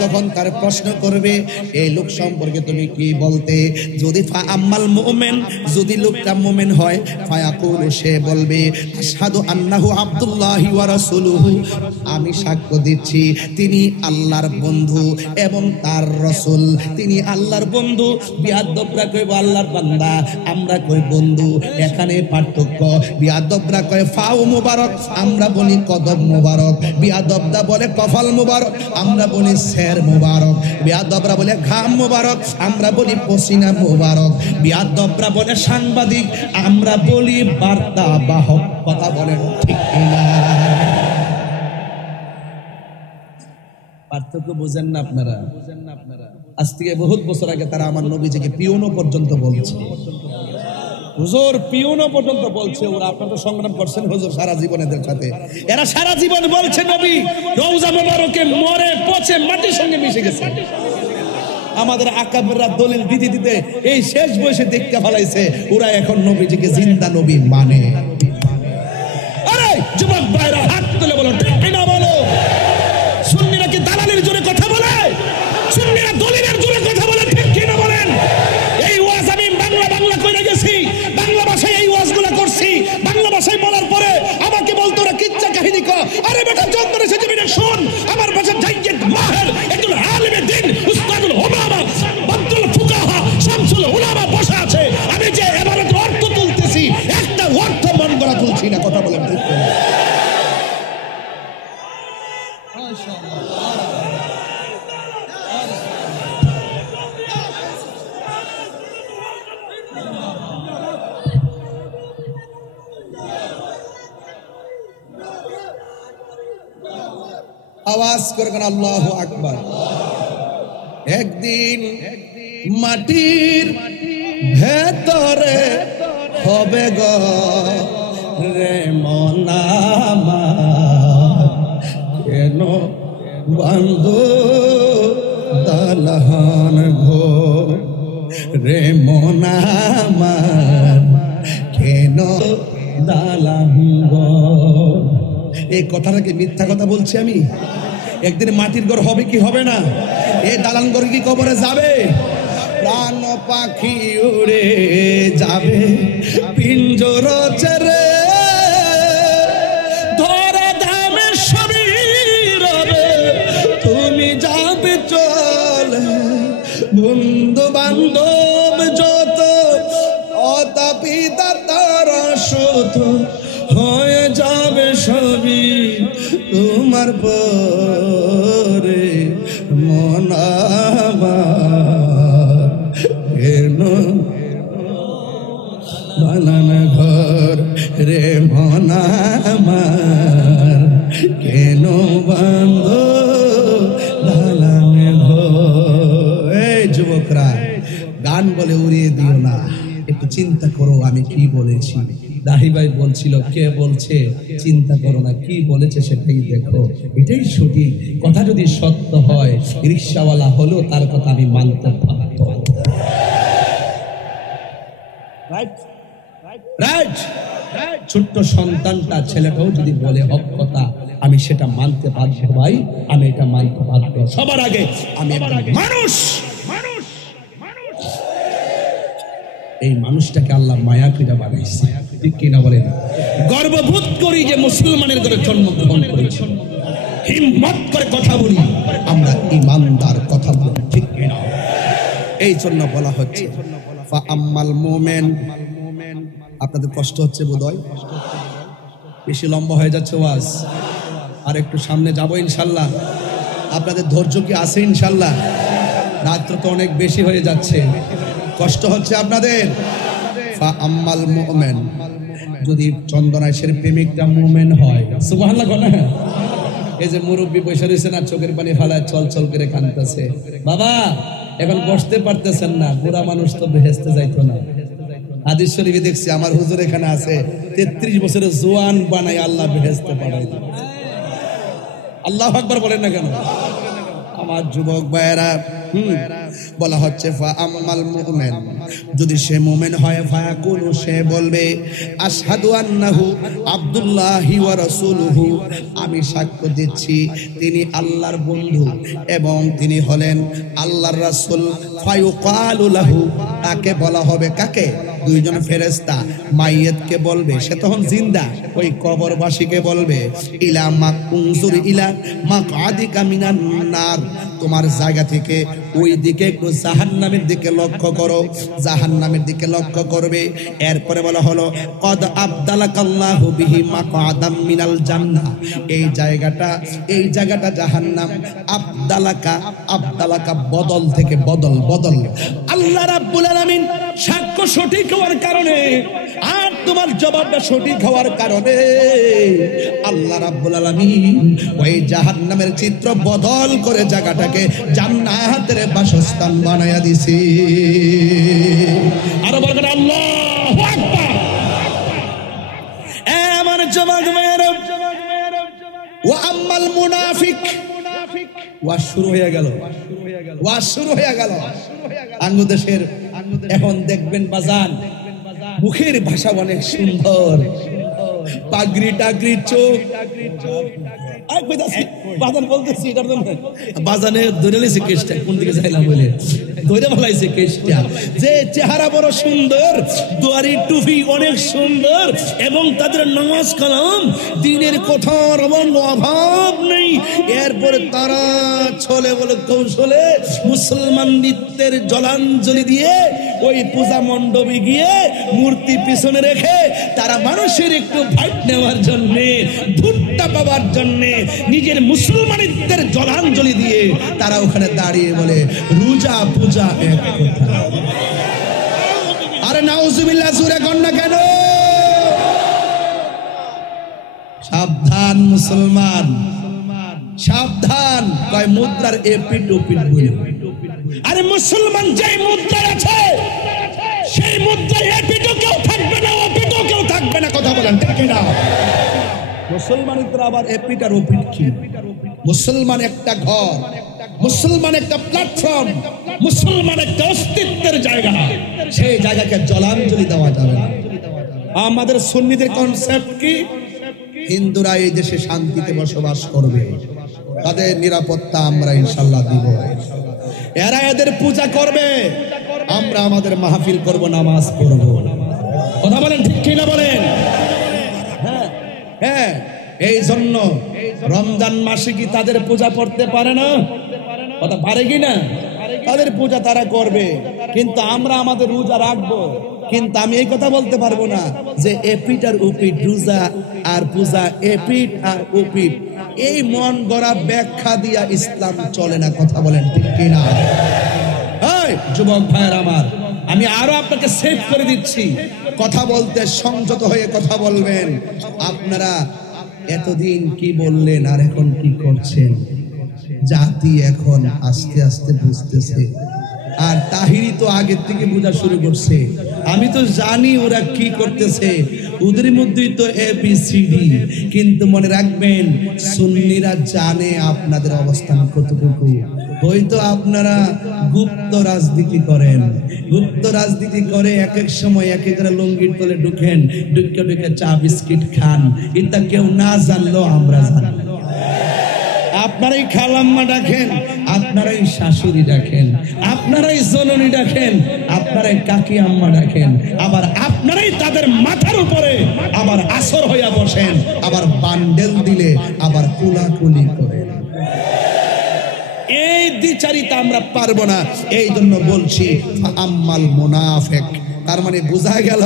যখন তার প্রশ্ন করবে এই লোক সম্পর্কে তুমি কি বলতে, যদি ফা আম্মাল মুমিন, যদি লোকটা মুমিন হয়, ফায়াকুলু, সে বলবে, আশহাদু আন্নাহু আব্দুল্লাহি ওয়া রাসূলুহু, আমি সাক্ষ্য দিচ্ছি তিনি আল্লাহর বন্ধু এবং তার রাসূল। তিনি আল্লাহর বন্ধু, বিয়াদবরা কইব আল্লাহর বান্দা, আমরা কই বন্ধু। এখানে পার্থক্য, বিয়াদবরা কয় ফাও মুবারক, আমরা বলি কদম মুবারক। বিয়াদবরা বলে কফল মুবারক, আমরা বলি সের মুবারক। বিয়াদবরা বলে ঘাম মুবারক, আমরা বলি পসিনা মুবারক। বিয়াদবরা বলে সাংবাদিক, আমরা বলি বার্তা বাহক। কথা বলেন ঠিক না? পার্থক্য বুঝেন না আপনারা? আজ থেকে বহুত বছর আগে তারা আমার নবীজিকে পিওনো পর্যন্ত বলছে, হুজুর পিওনো পর্যন্ত বলছে। ওরা আপনারা তো সংগ্রাম করছেন হুজুর সারা জীবন এদের সাথে, এরা সারা জীবন বলছে নবী রওজা মুবারকে মরে পচে মাটির সঙ্গে মিশে গেছে। আমাদের আকাবেররা দলিল দিতে দিতে এই শেষ বয়সে দেখতে ফলাইছে, ওরা এখন নবীজিকে জিন্দা নবী মানে। আরে যুবক ভাইরা হাত তুলে বলো ঠিক না বলো? সুন্নিরা কি দালালের জোরে কথা বলে? সুন্নিরা দলিলের জোরে কথা বলে ঠিক কি না বলেন? এই ওয়াজ আমি বাংলা কইরা গেছি, বাংলা ভাষায় এই ওয়াজগুলো করছি। বাংলা ভাষায় বলার পরে আমাকে বলতো ওরা কিচ্ছা কাহিনী কর। আরে বেটা চন্দন এসে যাবি না, শোন আমার ভাষা জাইয়্যিদ মাহের একজন আলেমে দ্বীন উস্তাদুল উলামা আব্দুল ফুকাহা শামসুল উলামা বসা আছে। আমি যে ইবারতের অর্থ তুলতেছি, একটা অর্থ মন করা তুলছি না। কথা বলেন ঠিক না? আওয়াজ করবেন আল্লাহু আকবার। একদিন মাটির ভেতরে হবে গো রে মনামা, কেন বন্ধু দালান ঘো রে মনামা, কেন দালান ঘো। এই কথাটাকে মিথ্যা কথা বলছি আমি? একদিন মাটির ঘর হবে কি হবে না? এই দালান ঘর কি কবরে যাবে? প্রাণ পাখি উড়ে যাবে পিঞ্জর ছেড়ে, ধরা ধামে সবই রবে তুমি যাবে চলে, বন্ধু বান্ধব যত অতা পিতা তারা শত হয়ে যাবে সবই তোমার পরে, মন আমার কেন বানান ঘর রে, মন আমার কেন বান্ধ বানান ঘর। এই যুবকরা, গান বলে উড়িয়ে দিও না, একটু চিন্তা করো আমি কি বলেছি। দাহি ভাই বলছিল, কে বলছে চিন্তা করো না, কি বলেছে সেটাই দেখো, এটাই সঠিক কথা। যদি সত্য হয়, রিকশাওয়ালা হলো তার কথা আমি মানতে বাধ্য। ছোট্ট সন্তানটা ছেলেটাও যদি বলে হক কথা, আমি সেটা মানতে বাধ্য ভাই, আমি এটা মানতে বাধ্য। সবার আগে আমি মানুষ, এই মানুষটাকে আল্লাহ মায়া করে বানাইছে, ঠিক কিনা বলেন? গর্ববোধ করি যে মুসলমানের ঘরে জন্মগ্রহণ করেছি, হিম্মত করে কথা বলি, আমরা ইমানদার কথা বলি, ঠিক কিনা? এই জন্য বলা হচ্ছে ফা আম্মাল মুমিন। আপনাদের কষ্ট হচ্ছে বোধহয়, বেশি লম্বা হয়ে যাচ্ছে ওয়াজ, আর একটু সামনে যাবো ইনশাল্লাহ। আপনাদের ধৈর্য কি আছে ইনশাল্লাহ? রাত্র তো অনেক বেশি হয়ে যাচ্ছে, কষ্ট হচ্ছে আপনাদের। ফা আম্মাল মুমিন, যদি চন্দনাইশের প্রেমিকটা মুমিন হয়, সুবহানাল্লাহ বলেন। এই যে মুরব্বী বসে রয়েছে না, চোখের পানি ফালায় চল চল করে কাঁদতেছে, বাবা এখন বসতে পারতেছেন না, বুড়া মানুষ তো বেহেশতে যাইতো না। হাদিস শরীফে দেখছি, আমার হুজুর এখানে আছে, 33 বছরের জোয়ান বানাই আল্লাহ বেহেশতে পাঠাই দিবে। আল্লাহু আকবার বলেন না কেন? আমার যুবক ভাইয়েরা, বলা হচ্ছে ফা আম্মাল মুমিন, যদি সে মুমিন হয়, ফায়াকুলু, সে বলবে আশহাদু আন্নাহু আব্দুল্লাহি ওয়া রাসূলুহু, আমি সাক্ষ্য দিচ্ছি তিনি আল্লাহর বন্ধু এবং তিনি হলেন আল্লাহর রাসূল। ফায়ুকালু লাহু, তাকে বলা হবে, কাকে? দুইজন ফেরেশতা মাইয়াতকে বলবে, সে তখন জিন্দা, ওই কবরবাসীকে বলবে ইলা মাকুনজুর ইলা মাকআদিকা মিনান নার, তোমার জায়গা থেকে ওই দিকে একটু জাহান্নামের দিকে লক্ষ্য করো, জাহান্নামের দিকে লক্ষ্য করবে। এরপরে বলা হলো কদ আবদালাকাল্লাহু বিহি মাকআদাম মিনাল জান্নাহ, এই জায়গাটা জাহান্নাম। আবদালাকা বদল থেকে বদল। আল্লাহ রাব্বুল আলামিন সাক্ষ্য সঠিক হওয়ার কারণে আর তোমার জবাবটা সঠিক হওয়ার কারণে আল্লাহ রাব্বুল আলামিন ওই জাহান্নামের চিত্র বদল করে জায়গাটাকে জান্নাতের বাসস্থান বানায়া দিছি। আরো বলবেন আল্লাহু আকবার। আমার জবাব মেরে ওয়া আম্মাল মুনাফিক, ওয়াজ শুরু হয়ে গেল। বাংলাদেশের এখন দেখবেন বাজান, মুখের ভাষা অনেক সুন্দর, পাগড়ি টাগড়ি চোখ, বাজান বলতেছি এটার জন্য বাজানে ধরে লাইছে কেসটা, কোন দিকে যাইলাম বলে ধরে ফেলাইছে কেসটা, যে চেহারা বড় সুন্দর, দুয়ারি টুপি অনেক সুন্দর, এবং তাদের নামাজ কালাম দিনের কথার অভাব নেই। এরপরে তারা ছলে বলে কৌশলে মুসলমান নৃত্যের জলাঞ্জলি দিয়ে ওই পূজা মণ্ডপে গিয়ে মূর্তি পিছনে রেখে তারা মানুষের একটু ভাইট নেওয়ার জন্যে, ভুট্টা পাওয়ার জন্যে নিজের মুসলমানিত্বের জলাঞ্জলি দিয়ে তারা ওখানে দাঁড়িয়ে বলে রোজা পূজা এক কথা। আরে নাউজুবিল্লাহ, জোরে কর না কেন? সাবধান মুসলমান, সাবধান। কয় মুদ্রার এপিট ওপিট বলে, আরে মুসলমান যে মুদ্রা আছে সেই মুদ্রায় এপিটও কেউ থাকবে না, ওপিটও কেউ থাকবে না। কথা বলেন ঠিক না? মুসলমানিত্ব আবার এপিট আর ওপিট কি? মুসলমান একটা ঘর, মুসলমান একটা প্ল্যাটফর্ম, মুসলমান একটা অস্তিত্বের জায়গা, সেই জায়গাকে জলাঞ্জলি দেওয়া যাবে না। আমাদের সুন্নিদের কনসেপ্ট কি? হিন্দুরা এই দেশে শান্তিতে বসবাস করবে, তাদের নিরাপত্তা আমরা ইনশাল্লাহ দিব। এরা এদের পূজা করবে, আমরা আমাদের মাহফিল করব, নামাজ পড়ব। কথা বলেন ঠিক কিনা বলেন? হ্যাঁ হ্যাঁ, এই জন্য রমজান মাসে কি তাদের পূজা করতে পারে না? কথা পারে কি না? তাদের পূজা তারা করবে, কিন্তু আমরা আমাদের রোজা রাখবো। কিন্তু আমি এই কথা বলতে পারবো না যে এপিট আর উপিট, রোজা আর পূজা এপিট আর উপিট, এই মন গড়া ব্যাখ্যা দিয়া ইসলাম চলে না। কথা বলেন ঠিক কিনা? এই যুবক ভাইয়ের আমার, আমি আরো আপনাকে সেভ করে দিচ্ছি, কথা বলতে সংযত হয়ে কথা বলবেন। আপনারা এতদিন কি বললেন আর এখন কি করছেন? জাতি এখন আস্তে আস্তে বুঝতেছে, আর তাহিরি তো আগের থেকে বোঝা শুরু করছে। আমি তো জানি ওরা কি করতেছে, ওদের মধ্যেই তো ABCD। কিন্তু মনে রাখবেন, সুন্নিরা জানে আপনাদের অবস্থান কতটুকু। হয়তো আপনারা গুপ্ত রাজনীতি করেন, গুপ্ত রাজনীতি করে এক এক সময় এক এক লঙ্গির তলে ঢুকেন, ঢুকে ঢুকে চা বিস্কিট খান। এটা কেউ না জানলেও আমরা জানি। আপনারাই খালাম্মা ডাকেন, আপনারাই শাশুড়ি ডাকেন, আপনারাই জননী ডাকেন, আপনারাই কাকি আম্মা ডাকেন, আবার আপনারাই তাদের মাথার উপরে আবার আসর হইয়া বসেন, আবার বান্ডেল দিলে আবার কুলাকুলি করেন। এই দ্বিচারিতা আমরা পারবো না। এই জন্য বলছি আম্মাল মুনাফিক, তার মানে বোঝা গেল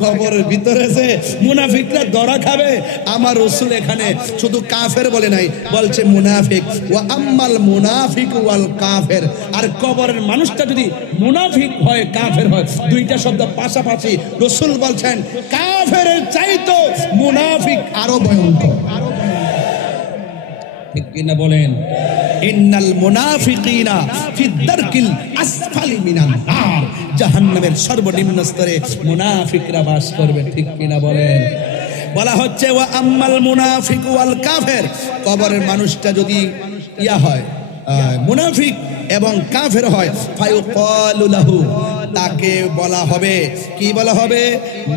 কবরের ভিতরে যে মুনাফিকরা ধরা খাবে। আমার রাসূল এখানে শুধু কাফের বলে নাই, বলছে মুনাফিক। ওয়া আম্মাল মুনাফিক ওয়াল কাফের। আর কবরের মানুষটা যদি মুনাফিক হয় কাফের হয়, দুইটা শব্দ পাশাপাশি, রাসূল বলছেন কাফেরের চাইতো মুনাফিক আরো ভয়ঙ্কর। ঠিক কিনা বলেন? ইন্নাল মুনাফিকিনা ফি দারকিল আসফালি মিনান নার, জাহান্নামের সর্বনিম্ন স্তরে মুনাফিকরা বাস করবে। ঠিক কিনা বলেন? বলা হচ্ছে ওয়া আম্মাল মুনাফিক ওয়াল কাফের, কবরের মানুষটা যদি ইয়া হয় মুনাফিক এবং কাফের হয়, ফায়ুকালু লাহু, তাকে বলা হবে, কি বলা হবে?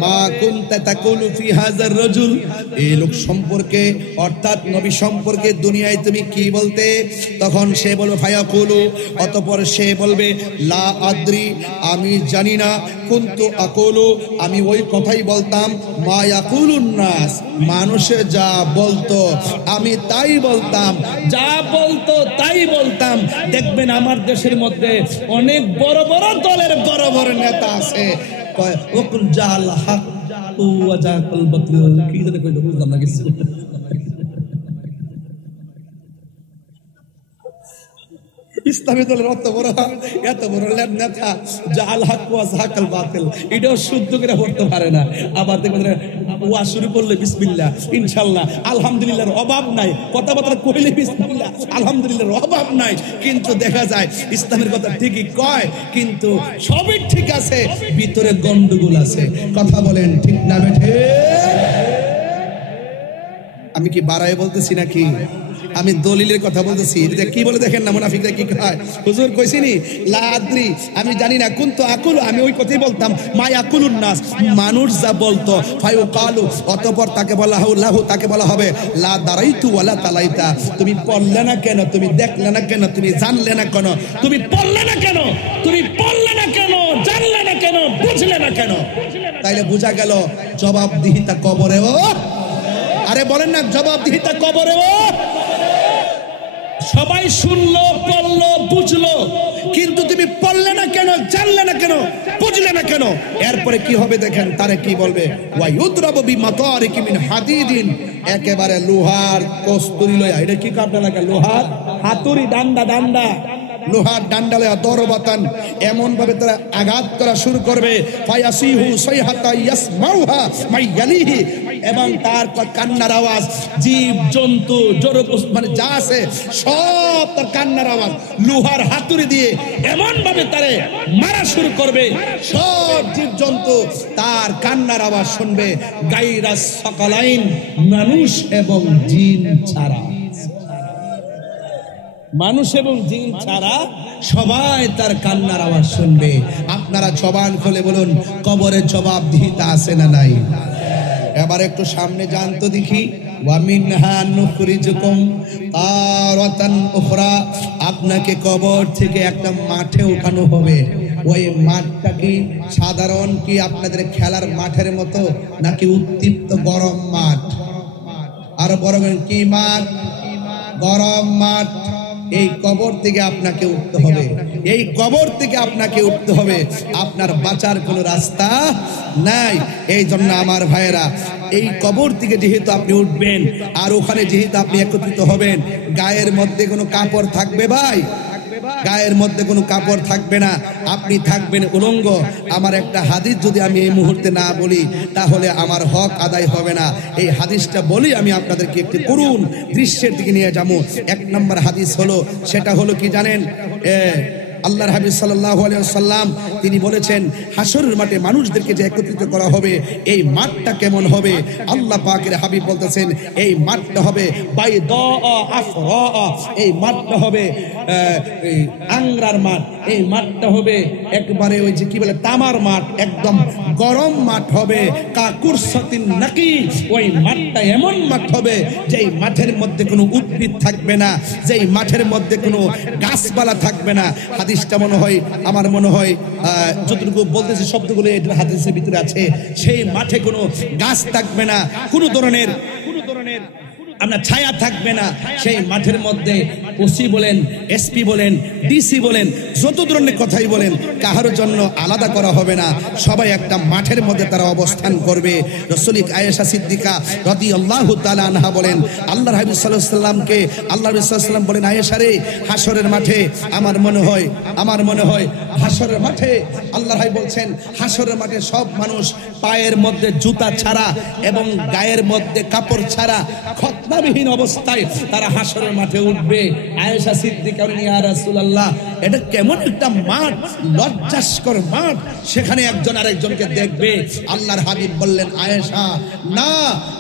মা কুনতা তাকুলু ফি হাযার রাজুল, এই লোক সম্পর্কে অর্থাৎ নবী সম্পর্কে দুনিয়ায় তুমি কি বলতে? তখন সে বলবে ফায়াকুলু, অতঃপর সে বলবে লা আদ্রি, আমি জানি না, কুনতু আকুলু, আমি ওই কথাই বলতাম, মা ইয়াকুলুন নাস, মানুষে যা বলতো আমি তাই বলতাম, যা বলতো তাই বলতাম। দেখবেন আমার দেশের মধ্যে অনেক বড় বড় দলের বড় বড় নেতা আছে, ওকুল জাল হক ওয়া জাকাল বাতিল, কি জানে কইলো বুঝলাম না কিছু। ইসলামী দলের এত বড় নেতা জাল হক ওয়া জাকাল বাতিল, এটাও শুদ্ধ করে পড়তে পারে না। আবার দেখবেন ওয়া শুরু করলে বিসমিল্লাহ, ইনশাআল্লাহ, আলহামদুলিল্লাহর অভাব নাই, কথাবার্তা কইলে বিসমিল্লাহ, আলহামদুলিল্লাহর অভাব নাই। কিন্তু দেখা যায় ইসলামের কথা ঠিকই কয়, কিন্তু সবই ঠিক আছে, ভিতরে গন্ডগোল আছে। কথা বলেন ঠিক না বেঠে? আমি কি বাড়ায় বলতেছি নাকি? আমি দলিলের কথা বলতেছি। কি বলে দেখেন না মুনাফিকরা কি কয়? হুজুর কইছিনি লা আদ্রি, আমি জানি না, কুনতু আকুলু, আমি ওই কথাই বলতাম, মা ইয়াকুলুন নাস, মানুষ যা বলতো, ফায়ুকালু, অতঃপর তাকে বলা হবে লাহু, তাকে বলা হবে লা দারাইতু ওয়ালা তালাইতা, তুমি পড়লে না কেন, তুমি দেখলে না কেন, তুমি জানলে না কেন, তুমি পড়লে না কেন, তুমি পড়লে না কেন, জানলে না কেন, বুঝলে না কেন? তাইলে বোঝা গেল জবাবদিহিতা কবরেও। আরে বলেন না, জবাবদিহিতা কবরেও। সবাই শুনলো, পড়লো, বুঝলো, কিন্তু তুমি পড়লে না কেন, জানলে না কেন, বুঝলে না কেন? এরপরে কি হবে দেখেন, তারে কি বলবে? ওয়া ইউদরাবু বিমাতারিকি মিন হাদিদিন, একেবারে লোহার কস্তুরি লয়া, এটা কি কাপড় লাগা? লোহার হাতুড়ি, ডান্ডা, ডান্ডা, লোহার ডান্ডা লয়া দরবাতান, এমন ভাবে তারা আঘাত করা শুরু করবে, ফায়াসিহু সাইহাতা ইয়াসমাউহা মাইয়ালিহি, এবং তার কান্নার আওয়াজ, জীব জন্তু জড় মানে যা আছে সব তার কান্নার আওয়াজ লোহার হাতুড়ি দিয়ে এমন ভাবে তারে মারা শুরু করবে, সব জীব জন্তু তার কান্নার আওয়াজ শুনবে। গায়রাস সাকালাইন, মানুষ এবং জিন ছাড়া, মানুষ এবং জিন ছাড়া সবাই তার কান্নার আওয়াজ শুনবে। আপনারা জবান খুলে বলুন, কবরের জবাবদিহিতা আছে না নাই? এবার একটু সামনে যান তো দেখি, ওয়া মিনহা নুখরিজুকুম তারাতান উখরা, আপনাকে কবর থেকে একটা মাঠে উঠানো হবে। ওই মাঠটা কি সাধারণ কি আপনাদের খেলার মাঠের মতো, নাকি উত্তপ্ত গরম মাঠ? আর বড় কি মাঠ? গরম মাঠ। এই কবর থেকে আপনাকে উঠতে হবে, এই কবর থেকে আপনাকে উঠতে হবে, আপনার বাঁচার কোনো রাস্তা নাই। এই জন্য আমার ভাইয়েরা, এই কবর থেকে যেহেতু আপনি উঠবেন আর ওখানে যেহেতু আপনি একত্রিত হবেন, গায়ের মধ্যে কোনো কাপড় থাকবে ভাই? গায়ের মধ্যে কোনো কাপড় থাকবে না, আপনি থাকবেন উলঙ্গ। আমার একটা হাদিস যদি আমি এই মুহূর্তে না বলি তাহলে আমার হক আদায় হবে না। এই হাদিসটা বলি আমি আপনাদেরকে একটি করুণ দৃশ্যের দিকে নিয়ে যাবো। এক নম্বর হাদিস হলো, সেটা হলো কি জানেন? আল্লাহর হাবিব সাল্লাল্লাহু আলাইহি ওয়াসাল্লাম তিনি বলেছেন, হাসরের মাঠে মানুষদেরকে যে একত্রিত করা হবে, এই মাঠটা কেমন হবে? আল্লাহ পাকের হাবিব বলতেছেন, এই মাঠটা হবে বাইদা আফরা, এই মাঠটা হবে আংরার মাঠ, এই মাঠটা হবে একবারে ওই যে কি বলে তামার মাঠ, একদম গরম মাঠ হবে। কাকুরসাতিন নাকি, ওই মাঠটা এমন মাঠ হবে যেই মাঠের মধ্যে কোনো উদ্ভিদ থাকবে না, যেই মাঠের মধ্যে কোনো গাছপালা থাকবে না। হাদিসটা মনে হয়, আমার মনে হয় যতটুকু বলতেছি শব্দগুলো এটা হাদিসের ভিতরে আছে। সেই মাঠে কোনো গাছ থাকবে না, কোনো ধরনের আপনার ছায়া থাকবে না। সেই মাঠের মধ্যে ওসি বলেন, এসপি বলেন, ডিসি বলেন, যত ধরনের কথাই বলেন, কাহার জন্য আলাদা করা হবে না। সবাই একটা মাঠের মধ্যে তারা অবস্থান করবে। রাসূল আয়েশা সিদ্দিকা রাদিয়াল্লাহু তাআলা আনহা বলেন, আল্লাহর হাবিব সাল্লাল্লাহু আলাইহি ওয়াসাল্লামকে আল্লাহ রাসূল সাল্লাল্লাহু আলাইহি ওয়াসাল্লাম বলেন, আয়েশা রে, হাসরের মাঠে আমার মনে হয় হাসরের মাঠে আল্লাহর হাবিব বলছেন, হাসরের মাঠে সব মানুষ পায়ের মধ্যে জুতা ছাড়া এবং গায়ের মধ্যে কাপড় ছাড়া খতনাবিহীন অবস্থায় তারা হাসরের মাঠে উঠবে। আয়েশা সিদ্দিকা বলেন, ইয়া রাসূলুল্লাহ, এটা কেমন একটা মাঠ, লজ্জাস্কর মাঠ, সেখানে একজন আরেকজনকে দেখবে। আল্লাহর হাবিব বললেন, আয়েশা না,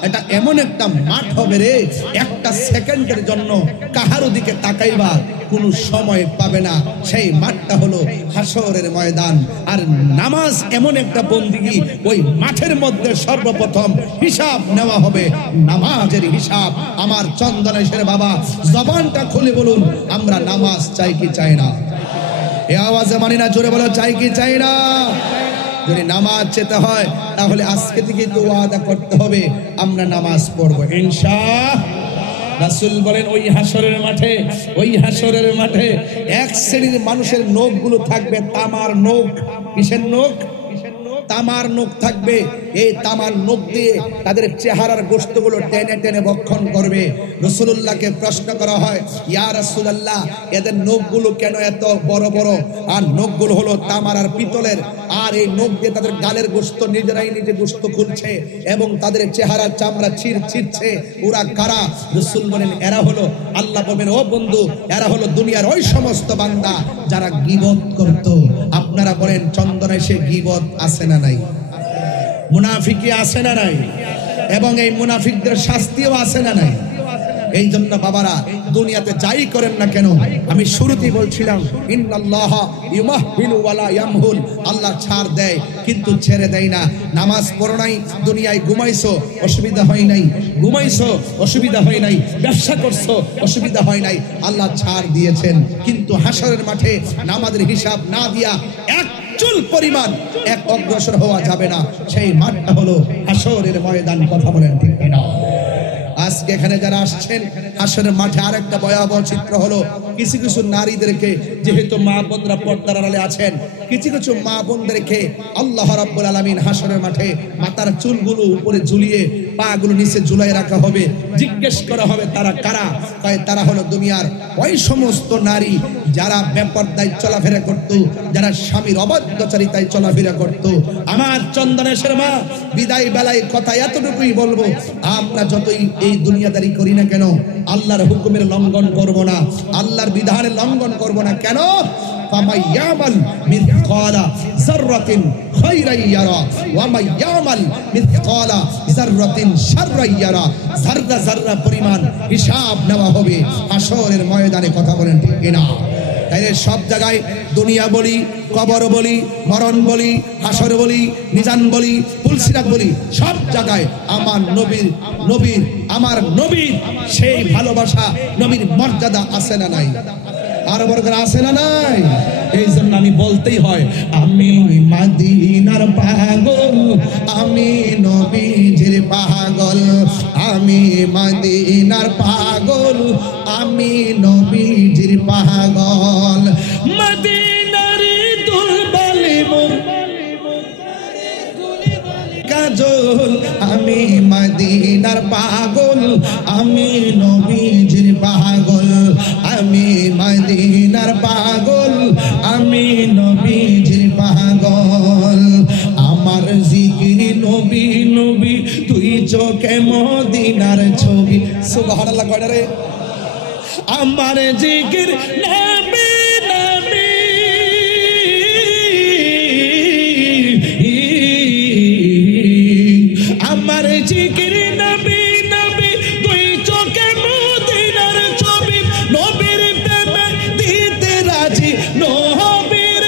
এটা এমন একটা মাঠ হবে রে, একটা সেকেন্ডের জন্য কাহারো দিকে তাকাইবা কোনো সময় পাবে না। সেই মাঠটা হলো হাসরের ময়দান। আর নামাজ এমন একটা বন্দিগি, ওই মাঠের মধ্যে সর্বপ্রথম হিসাব নেওয়া হবে, নামাজের হিসাব। আমার চন্দনেশের বাবা, জবানটা খুলে বলুন, আমরা নামাজ চাই কি চাই না? এ আওয়াজে মানি না, জোরে বলো, চাই কি চাই না? যদি নামাজ চেতে হয় তাহলে আজকে থেকে তো ওয়াদা করতে হবে, আমরা নামাজ পড়বো ইনশাআল্লাহ। রাসূল বলেন, ওই হাসরের মাঠে এক শ্রেণীর মানুষের নখগুলো থাকবে তামার নখ। কিসের নখ? তামার নখ থাকবে। এই তামার নখ দিয়ে তাদের চেহারার গোশতগুলো টেনে টেনে ভক্ষণ করবে। রাসূলুল্লাহকে প্রশ্ন করা হয়, ইয়া রাসূলুল্লাহ, এদের নখগুলো কেন এত বড় বড়? আর নখগুলো হলো তামার আর পিতলের, আর এই নখ দিয়ে তাদের গালের গোশত নিজেরাই নিজে গোশত খুলছে এবং তাদের চেহারার চামড়া ছিঁড়ছে। ওরা কারা? রাসূল বলেন, এরা হলো, আল্লাহ বলেন, ও বন্ধু, এরা হলো দুনিয়ার ওই সমস্ত বান্দা যারা গীবত করত। আপনারা বলেন, চন্দনে সে গীবত আছে না নাই? মুনাফিকি আছে না নাই? এবং এই মুনাফিকদের শাস্তিও আছে না নাই? এই জন্য বাবারা, দুনিয়াতে যাই করেন না কেন, আমি শুরুতেই বলছিলাম, ইন্নাল্লাহা ইউমাহহিলু ওয়ালা ইয়ামহুল, আল্লাহ ছাড় দেয় কিন্তু ছেড়ে দেয় না। নামাজ পড়ো নাই, দুনিয়ায় ঘুমাইছো, অসুবিধা হয় নাই, ঘুমাইছো, অসুবিধা হয় নাই, ব্যবসা করছো, অসুবিধা হয় নাই, আল্লাহ ছাড় দিয়েছেন। কিন্তু হাসরের মাঠে নামাজের হিসাব না দিয়া এক চুল পরিমাণ এক অগ্রসর হওয়া যাবে না। সেই মাঠটা হলো হাসরের ময়দান। কথা বলেন ঠিক কিনা? আজকে এখানে যারা আসছেন, হাসরের মাঠে আরেকটা ভয়াবহ চিত্র হলো, কিছু কিছু নারীদেরকে, যেহেতু মা বোনরা পর্দার আড়ালে আছেন, কিছু কিছু মা বোনদেরকে আল্লাহ রাব্বুল আলামিন হাসরের মাঠে মাথার চুলগুলো উপরে ঝুলিয়ে পাগুলো নিচে ঝুলাই রাখা হবে। জিজ্ঞেস করা হবে, তারা কারা? তারা হলো দুনিয়ার ওই সমস্ত নারী যারা বেপরদায় চলাফেরা করত, যারা স্বামীর অবাধ্যচারিতায় চলাফেরা করত। আমার চন্দনেশের মা, বিদায় বেলায় কথা এতটুকুই বলবো, আমরা যতই এই দুনিয়াদারি করি না কেন, আল্লাহর হুকুমের লঙ্ঘন করব না, আল্লাহর বিধানের লঙ্ঘন করব না। কেন? ফামাইয়ামাল মিসকালা যাররাতিন খায়রান ইয়ারা ওয়া মাইয়ামাল মিসকালা যাররাতিন শাররান ইয়ারা। যাররা যাররা পরিমাণ হিসাব নেওয়া হবে হাসরের ময়দানে। কথা বলেন ঠিক কিনা? তাইলে সব জায়গায় দুনিয়া বলি, কবর বলি, মরণ বলি, হাসর বলি, মিজান বলি, পুলসিরাত বলি, সব জায়গায় আমার আমার নবীর সেই ভালোবাসা, নবীর মর্যাদা আছে না নাই? আরো বড় করে আছে না নাই? এই জন্য আমি বলতেই হয়, আমি মদিনার পাগল, আমি নবীজির পাগল, আমি মদিনার পাগল, আমি নবীজির পাগল। মদিনার দুলবালি মোর কাজল, আমি মদিনার পাগল, আমি নবীজির পাগল, আমি মদিনার পাগল, আমি নবীজির পাগল। আমার জিকির নবী নবী, তুই চোখে মদিনার ছবি। সুবহানাল্লাহ কয় না রে? আমার জিকির নবী নবী, আমার জিকির নবী নবী, তুই চোখে মদিনার ছবি। নবীর প্রেমে দিতে রাজি, নবীর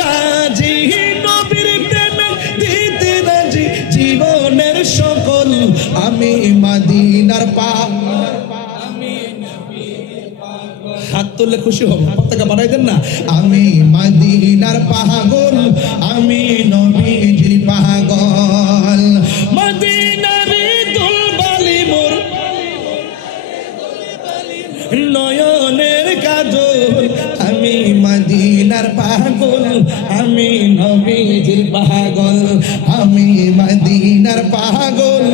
রাজি, নবীর প্রেমে দিতে রাজি, জীবনের সকল। আমি মদিনার হাত তুললে খুশি হব, পতাকা বানাই দেন না। আমি মদিনার পাগল, আমি নবীজির পাগল। মদিনার দুলবালি মোর নয়নের কাজল, আমি মদিনার পাগল, আমি নবীজির পাগল, আমি মদিনার পাগল,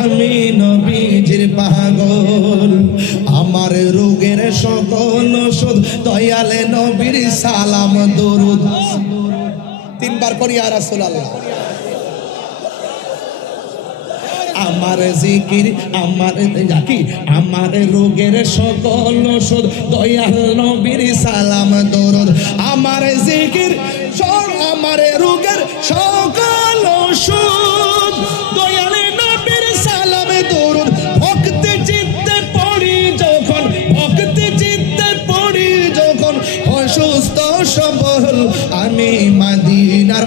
আমি নবীজির পাগল। আমার রোগের সকল ওষুধ, দয়ালে নবীর সালাম দরুদ। তিনবার করি ইয়া রাসূলুল্লাহ। আমার জিকির, আমার জাকি, আমার রোগের সকল ওষুধ, দয়াল নবীর সালাম দরুদ। আমার জিকির, আমার রোগের সকল ওষুধ, দয়াল নবীর সালাম দরুদ। ভক্তি চিত্তে পড়ি যখন, ভক্তি চিত্তে পড়ি যখন, অসুস্থ সবল, আমি মদিনার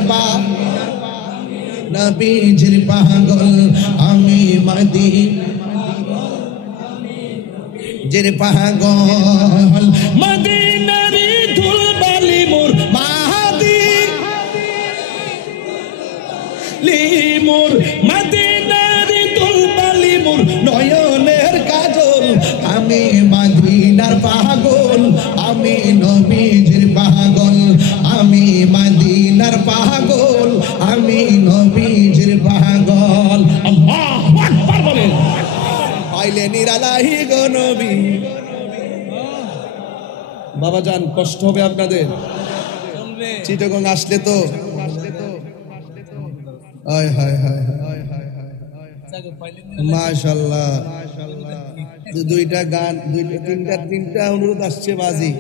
নবীজির পাগল, আমি মদিনার পাগল। মদিনার ধুলবালি মোর মাহাদি মোর, মদিনার ধুলবালি মোর নয়নের কাজল, আমি মদিনার পাগল, আমি নবীজির পাগল, আমি মদিনার পাগল, আমি নবীজির পাগল। আল্লাহু আকবার বলেন। পাইলে নিরালাহি গো নবী। বাবা জান, কষ্ট হবে আপনাদের, চিটাগং আসলে তো। হায় হায় হায় মাশাআল্লাহ। দুইটা গান, তিনটা অনুরোধ আসছে বাজি।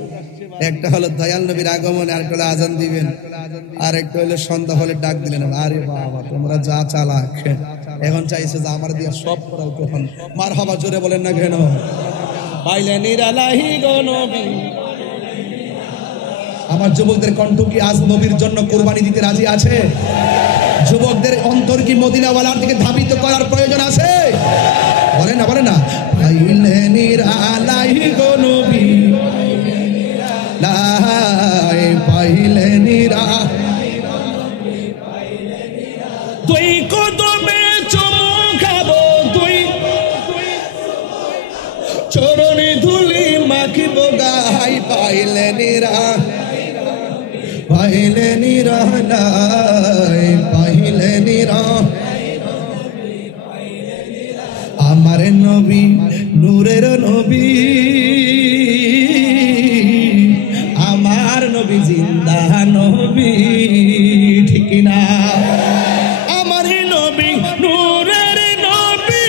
একটা হলো দয়াল নবীর আগমনে, আরেকটা হলো আজান দিবেন, আরেকটা হলো সন্ধ্যা হলে ডাক দিলেন। আরে বাবা, তোমরা যা চালাক, এখন চাইছে যে আমার দিয়া সব করাও। তখন মারহাবা জোরে বলেন না কেন? পাইলে নিরালাহি গো নবী। আমার যুবকদের কণ্ঠ কি আজ নবীর জন্য কোরবানি দিতে রাজি আছে? যুবকদের অন্তর কি মদিনাওয়ালার দিকে ধাবিত করার প্রয়োজন আছে? বলে না, বলে না। পাইলে নিরালাহি গো নবী, পাইলে নিরা, তুই কদমে চমকাবো, তুই চরণে ধুলি মাখিব গাই। পাইলে নিরা, পাইলে নিরা, পাইলে নিরা, আমার নবী নূরের নবী, আমার নবী জিন্দা নবী, ঠিক না? আমার নবী নূরের নবী,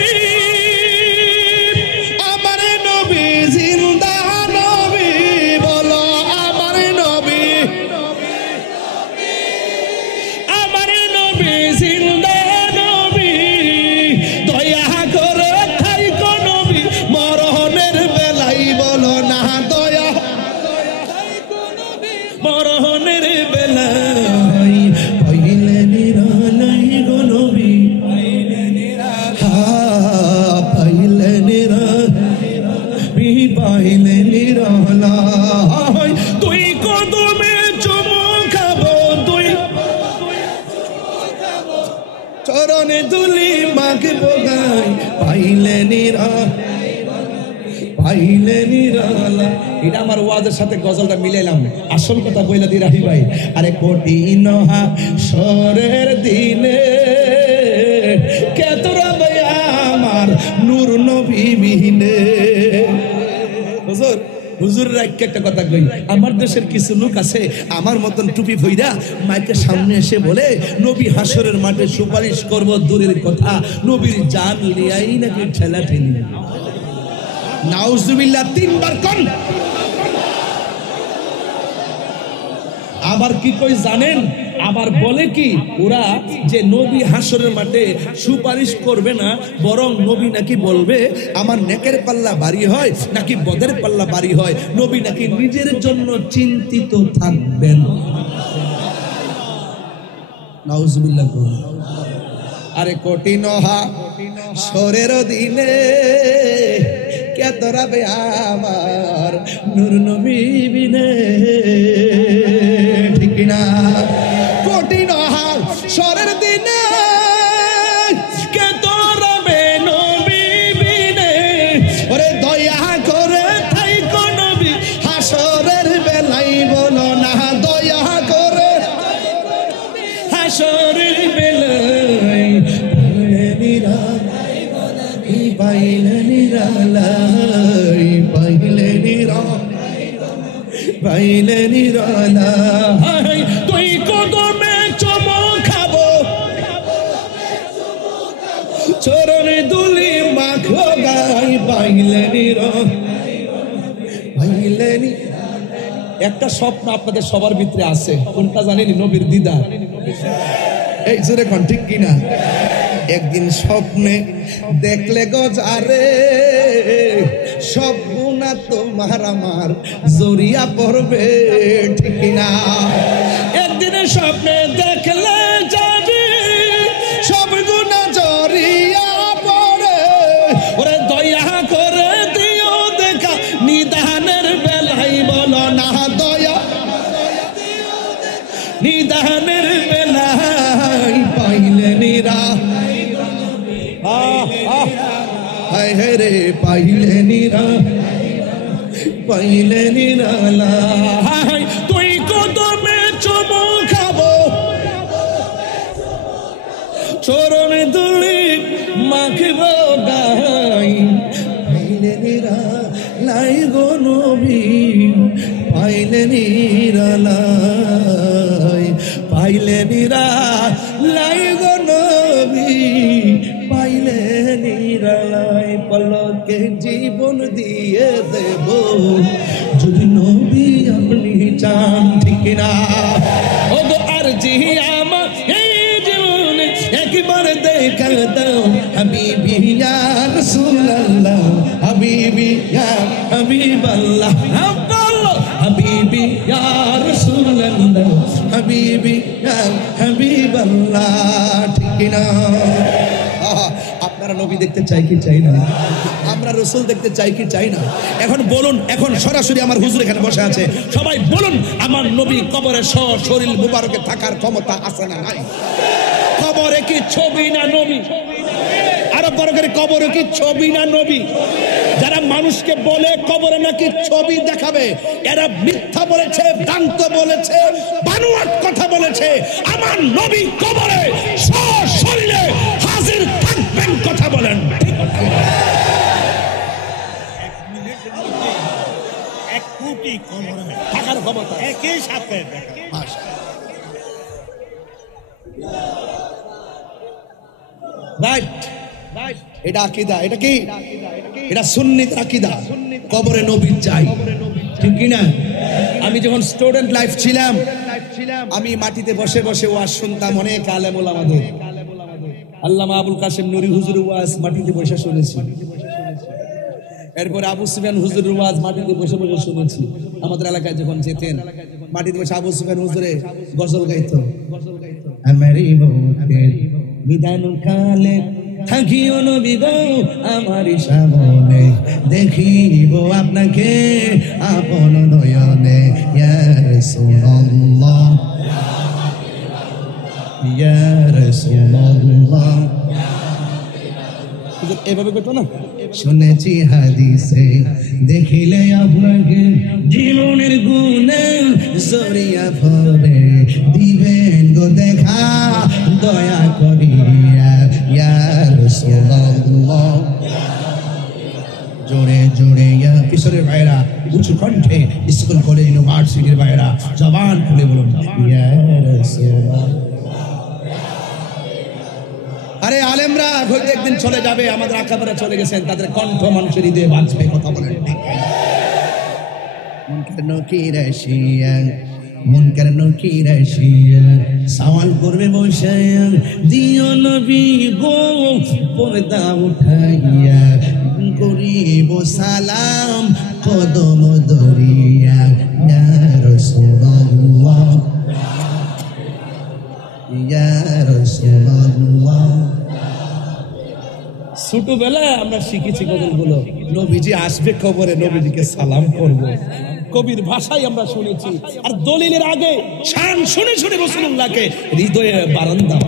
আমার নবী জিন্দা নবী, বলো আমার নবী, আমার নবী জিন্দা নবী। দয়া করে থাইকো নবী, মরণের বেলায় বলো পাইলে নিরালা। এটা আমার ওয়াজের সাথে গজলটা মিলাইলাম, আসল কথা বইলা দি রাহি ভাই। আরে কঠিন হাসরের দিনে কে তোরা ভাইয়া আমার নূর নবী বিহীনে। হুজুর হুজুরের একটা কথা কই, আমার দেশের কিছু লোক আছে আমার মতন টুপি ভইরা মাইকের সামনে এসে বলে নবী হাসরের মাঠে সুপারিশ করব, দূরের কথা নবীর জান লিয়াই নাকি ঠেলা ঠেলি। নাউজুবিল্লাহ 3 বার কোন। আবার কি কই জানেন, আবার বলে কি ওরা যে নবী হাসরের মাঠে সুপারিশ করবে না, বরং নবী নাকি বলবে আমার নেকের পাল্লা ভারী হয় নাকি বদের পাল্লা ভারী হয়, নবী নাকি নিজের জন্য চিন্তিত থাকবেন। নাউজুবিল্লাহ। আরে কঠিন হাসরের দিনে কে তোরাবে আমার নূর নবী বিনে। ঠিক না? কঠিন হাসরের দিনে কে তোরাবে নবী বিনে। ওরে দয়া করে থাইকো নবী হাসরের বেলাই, বলো না দয়া করে হাসরের বেলাই। পাইলে নিরালাই, পাইলে নিরালাই, তুই কদমে চুমু খাবো, চরণে দুলি মাখো গাই। পাইলে নিরালাই। একটা স্বপ্ন আপনাদের সবার ভিতরে আছে, কোনটা জানেন? নবীর দিদার। এই জোরে কোন ঠিক কিনা? একদিন স্বপ্নে দেখলে গজারে সব গুণা তোমার আমার জড়িয়া পড়বে। ঠিক না? একদিন স্বপ্নে দেখলে যাবে সব গুণা জড়িয়া পড়ে। ওরে দয়া করে দিও দেখা নিদানের বেলাই, বলো না দয়া নিদানের বেলাই। পাইলে নিরা হায় রে পাইলে নিরালা। তুই কদমে চুমু খাবো, চরণে দুলি মাখিব গাই। পাইলে নিরালাই গো নবী, পাইলে নিরালাই, পাইলে নিরালাই গো নবী, পাইলে নিরালাই। পলকে জীবন দিয়ে দেব যদি নবী আপনি চান। ঠিক না? ও গো আর জি আমার এই জীবন একবার দেখা দাও, হাবিবি ইয়া রাসূলুল্লাহ, হাবিবি ইয়া হাবিবাল্লাহ, হাবিবি ইয়া রাসূলুল্লাহ, হাবিবি ইয়া হাবিবাল্লাহ। ঠিক না? আপনারা নবী দেখতে চাই কি চাই না? আমরা রাসূল দেখতে চাই কি চাই না? এখন বলুন, এখন সরাসরি আমার হুজুর এখানে বসে আছে, সবাই বলুন আমার নবী কবরে শরীর মুবারকে থাকার ক্ষমতা আছে না নাই? কবরে কি ছবি না নবী? আরো বড় করে, কবরে কি ছবি না নবী? যারা মানুষকে বলে কবরে নাকি ছবি দেখাবে, এরা মিথ্যা বলেছে, ভ্রান্ত বলেছে, বানোয়াট কথা বলেছে। আমার নবী কবরে সশরীরে হাজির থাকবেন, কথা বলেন। থাকার ক্ষমতা একই সাথে। রাইট, এটা আকীদা। এটা কি? এটা সুন্নিদের আকীদা। কবরে নবী চাই, ঠিক কি না? আমি যখন স্টুডেন্ট লাইফ ছিলাম, আমি মাটিতে বসে বসে ওয়াজ শুনতাম। অনেক আলেম ওলামাদের, আল্লামা আবুল কাসেম নুরি হুজুর ওয়াজ মাটিতে বসে শুনেছি। এরপরে আবু সুফিয়ান হুজুরের ওয়াজ মাটিতে বসে বসে শুনেছি। আমাদের এলাকায় যখন যেতেন মাটিতে বসে আবু সুফিয়ান হুজুরে গজল গাইতো। আমারই মুখের বিধান কালে থাকিও নবী গো আমারই সামনে, দেখিব আপনাকে আপন নয়নে। ইয়া রাসূলুল্লাহ, ইয়া রাসূলুল্লাহ, এভাবে করতো না, শুনেছি হাদিসে দেখিলে আপনাকে জীবনের গুণে জড়িয়া ভরে দিবেন গো দেখা দয়া করিয়া ইয়া রাসূলুল্লাহ। জোরে জোরে ইয়া কিশোরের ভাইরা উঁচু কণ্ঠে স্কুল কলেজ ইউনিভার্সিটির ভাইরা জবান খুলে বলুন ইয়া রাসূলুল্লাহ। আরে আলেমরা হয়তো একদিন চলে যাবে, আমাদের আকাবেরা চলে গেছেন, তাদের কণ্ঠ মানুষের হৃদয়ে বাঁচবে। কথা বলেন ঠিক? মুনকার নকির আসিয়া মুনকার নকির আসিয়া সওয়াল করবে বসায়া দিও নবী গো পর্দা উঠাইয়া করিব সালাম কদম ধরিয়া ইয়া রাসূলুল্লাহ ইয়া রাসূলুল্লাহ। ছোটবেলায় আমরা শিখেছি গজলগুলো, নবীজি আসবে কবরে নবীজিকে সালাম করব, কবির ভাষায় আমরা শুনেছি। আর দলিলের আগে শান শুনে শুনে রাসূলুল্লাহকে হৃদয়ে বারান্দা,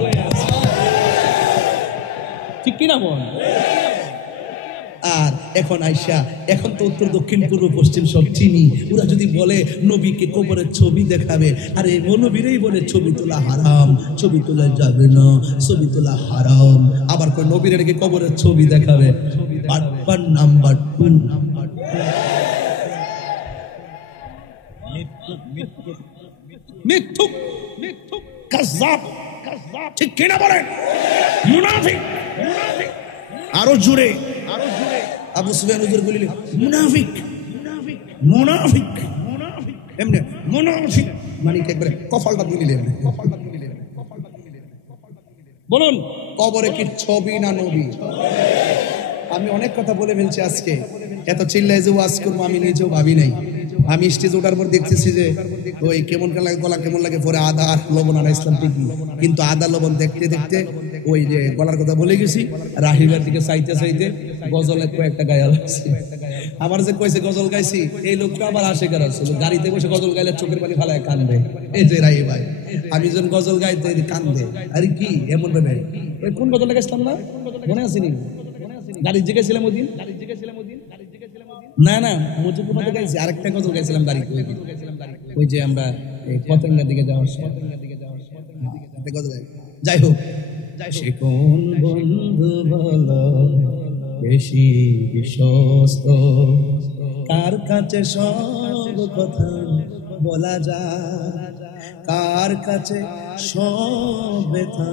ঠিক কিনা বল? আর এখন আইসা, এখন তো উত্তর দক্ষিণ পূর্ব পশ্চিম সব চিনি, ওরা যদি বলে নবীকে কবরের ছবি দেখাবে, আরে ও নবীরই বলে ছবি তোলা হারাম, ছবি তোলা যাবে না, ছবি তোলা হারাম। আবার কই নবীর রেখে কবরের ছবি দেখাবে। নাম্বার 2 মিথ্যুক কাযাব, ঠিক কিনা বলেন? মুনাফিক, আরো জোরে আবু সুফিয়ান হুজুর বলিলেন মুনাফিক মুনাফিক এমনি মুনাফিক মানে একবারে কপালটা দিলেন। বলুন কবরে কি ছবি না নবী? আমি অনেক কথা বলে ফেলছি আজকে, এত চিল্লায় যে ওয়াজ করবো আমি নিজেও ভাবি নাই। আমি স্টেজ ওঠার পর দেখতেছি যে ওই কেমন লাগে, গলা কেমন লাগে, পরে আদা আর লবণ আনা ইসলাম ঠিকই, কিন্তু আদা লবণ দেখতে দেখতে ওই যে গলার কথা বলে গেছি, রাহিবার দিকে চাইতে চাইতে গজলে কয়েকটা গায়ে লাগছে। আমার যে কইছে গজল গাইছি, এই লোকটা আবার আশেকার ছিল, গাড়িতে বসে গজল গাইলে চোখের পানি ফালায় কান্দে। এই যে রাহি ভাই, আমি যখন গজল গাইতে কান্দে, আরে কি এমন ভাবে ওই কোন গজল গাইছিলাম না মনে আসেনি? গাড়ি জিজ্ঞেছিলাম ওই দিন, না না মুজিবুর মধ্যে গাইছি, আরেকটা গজল গাইছিলাম গাড়িতে, ওই যে আমরা পতেঙ্গার দিকে যাওয়ার সময় গজল গাই। যাই হোক, সে কোন বন্ধু বলো বেশি বিশ্বস্ত, কার কাছে সব কথা বলা যায়, কার কাছে সব ব্যথা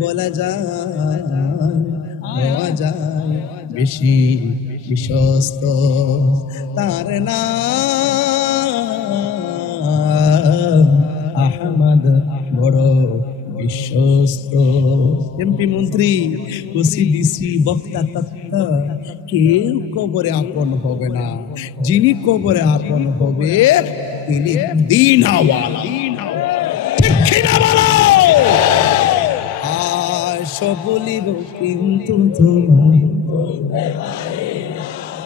বলা যায়, বেশি বিশ্বস্ত তার নাম আহমদ, বড় বিশ্বস্ত। এমপি মন্ত্রী ওসিডিসি বক্তা তক্তা কেউ কবরে আপন হবে না, যিনি কবরে আপন হবে তিনি দিনওয়ালা। ঠিক কিনা বলো? সব বলিব কিন্তু তোমার,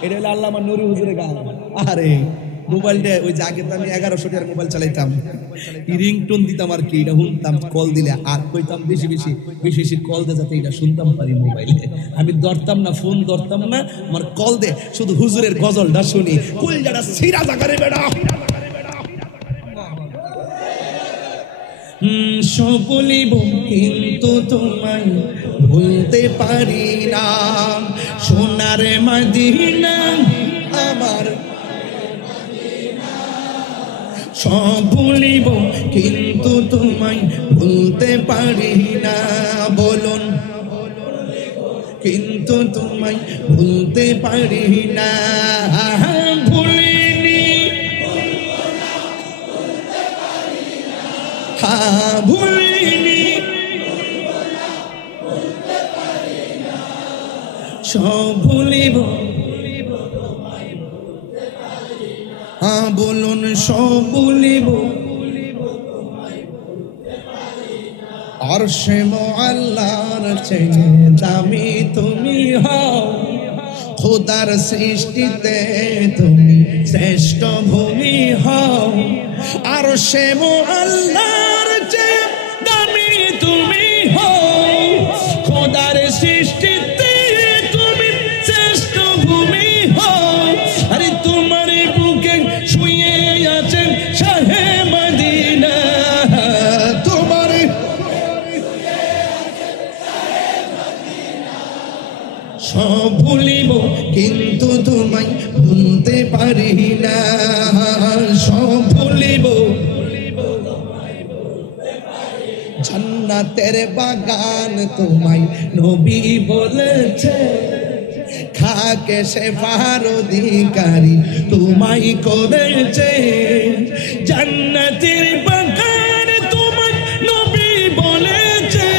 এটা হলো আল্লামা নুরি হুজুরের গান। আরে মোবাইলটা ওই যে আগে তো আমি 1100 টাকার মোবাইল চালাইতাম, রিংটোন দিতাম আর কি, এটা শুনতাম কল দিলে, আর কইতাম বেশি বেশি বেশি বেশি কল দে যাতে এটা শুনতাম পারি মোবাইলে। আমি ধরতাম না, ফোন ধরতাম না, আমার কল দে শুধু হুজুরের গজলটা শুনি, কুল যারা সিরা জাগারে বেড়া। সব বলিব কিন্তু তোমায় ভুলতে পারি না, সোনার মদিনা আমার, সব ভুলিব কিন্তু তোমায় ভুলতে পারি না। বলুন কিন্তু তোমায় ভুলতে পারি না, ভুলিনি ভুলিনি, সব ভুলিব, বলুন সব ভুলিব, আর সে আল্লাহর চেয়ে দামি তুমি হও, খোদার সৃষ্টিতে তুমি শ্রেষ্ঠ ভূমি হও, আর সে আল্লাহর চেয়ে দামি তুমি হও, খোদার সৃষ্টিতে তুমি কিন্তু তোমায় ভুলতে পারি না, সব ভুলিব জান্নাতের বাগান তোমায় নবী বলেছে, খাকে শেফার অধিকারী তোমায় করেছে। জান্নাতের বাগান তোমায় নবী বলেছে,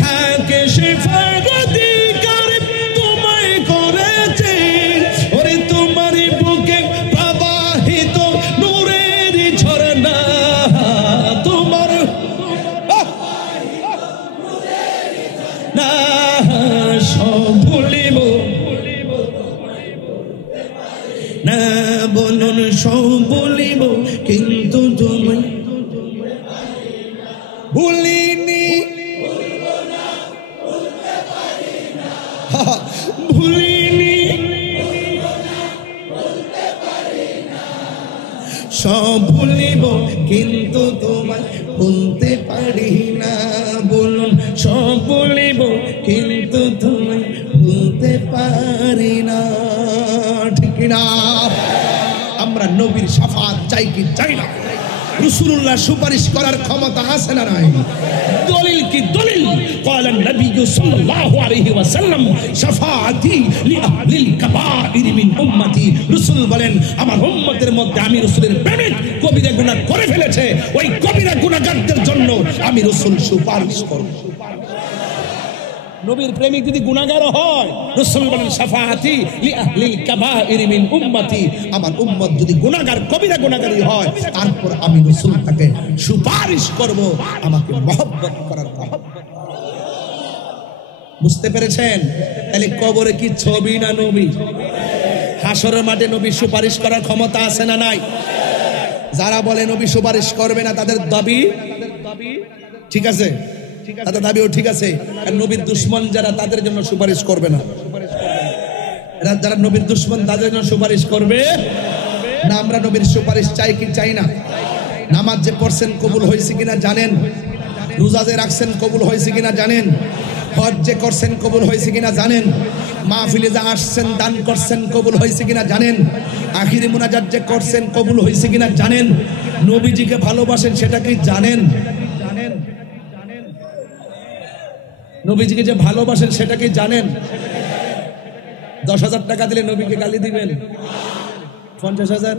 খাকে শেফার অধিকারী তোমায় করেছে। ওরে তোমার বুকে প্রবাহিত নূরের ঝরনা, তোমার না সব ভুলিব না, বলুন সব বলিব কিন্তু তুমি ভুলিনি, ভুলিনি সব ভুলিব কিন্তু তোমায় ভুলতে পারি না, বলুন সব ভুলিব কিন্তু তোমায় ভুলতে পারি না, ঠিক না? আমরা নবীর শাফাত চাই কি চাই না? রাসূলুল্লাহ সুপারিশ করার ক্ষমতা আছে না নাই? দলিল কি দলিল? قال النبي صلى الله عليه وسلم শাফাআতি লিআহলিল কাবাইর মিন উম্মতি। রাসূল বলেন আমার উম্মতের মধ্যে আমি রাসূলের প্রেমিক কবিরা গুনাহ করে ফেলেছে, ওই কবিরা গুনাহগারদের জন্য আমি রাসূল সুপারিশ করব। নবীর প্রেমিক যদি গুনাহগার হয়, রাসূল বলেন শাফাআতি লিআহলিল কাবাইর মিন উম্মতি, আমার উম্মত যদি গুনাহগার কবিরা গুনাহগারী হয়, তারপর আমি রাসূল তাকে সুপারিশ করব আমাকে মহব্বত করার মহব্বত। বুঝতে পেরেছেন? তাহলে কবরে কি ছবি না নবী? হাসরের মাঠে নবী সুপারিশ করার ক্ষমতা আছে না নাই? যারা বলে নবী সুপারিশ করবে না তাদের দাবি ঠিক আছে, তাদের দাবিও ঠিক আছে। আর নবীর দুশমন যারা, তাদের জন্য সুপারিশ করবে না। যারা নবীর দুশমন তাদের জন্য সুপারিশ করবে না। আমরা নবীর সুপারিশ চাই কি চাই না? নামাজ যে পড়ছেন কবুল হয়েছে কিনা জানেন? রোজা যে রাখছেন কবুল হয়েছে কিনা জানেন? হজ যে করছেন কবুল হয়েছে কিনা জানেন? মাহফিলে যা আসছেন দান করছেন কবুল হয়েছে কিনা জানেন? আখিরি মুনাজাত যে করছেন কবুল হয়েছে কিনা জানেন? নবীজিকে ভালোবাসেন সেটা কি জানেন? নবীজিকে যে ভালোবাসেন সেটা কি জানেন? 10,000 টাকা দিলে নবীকে গালি দিবেন? 50,000,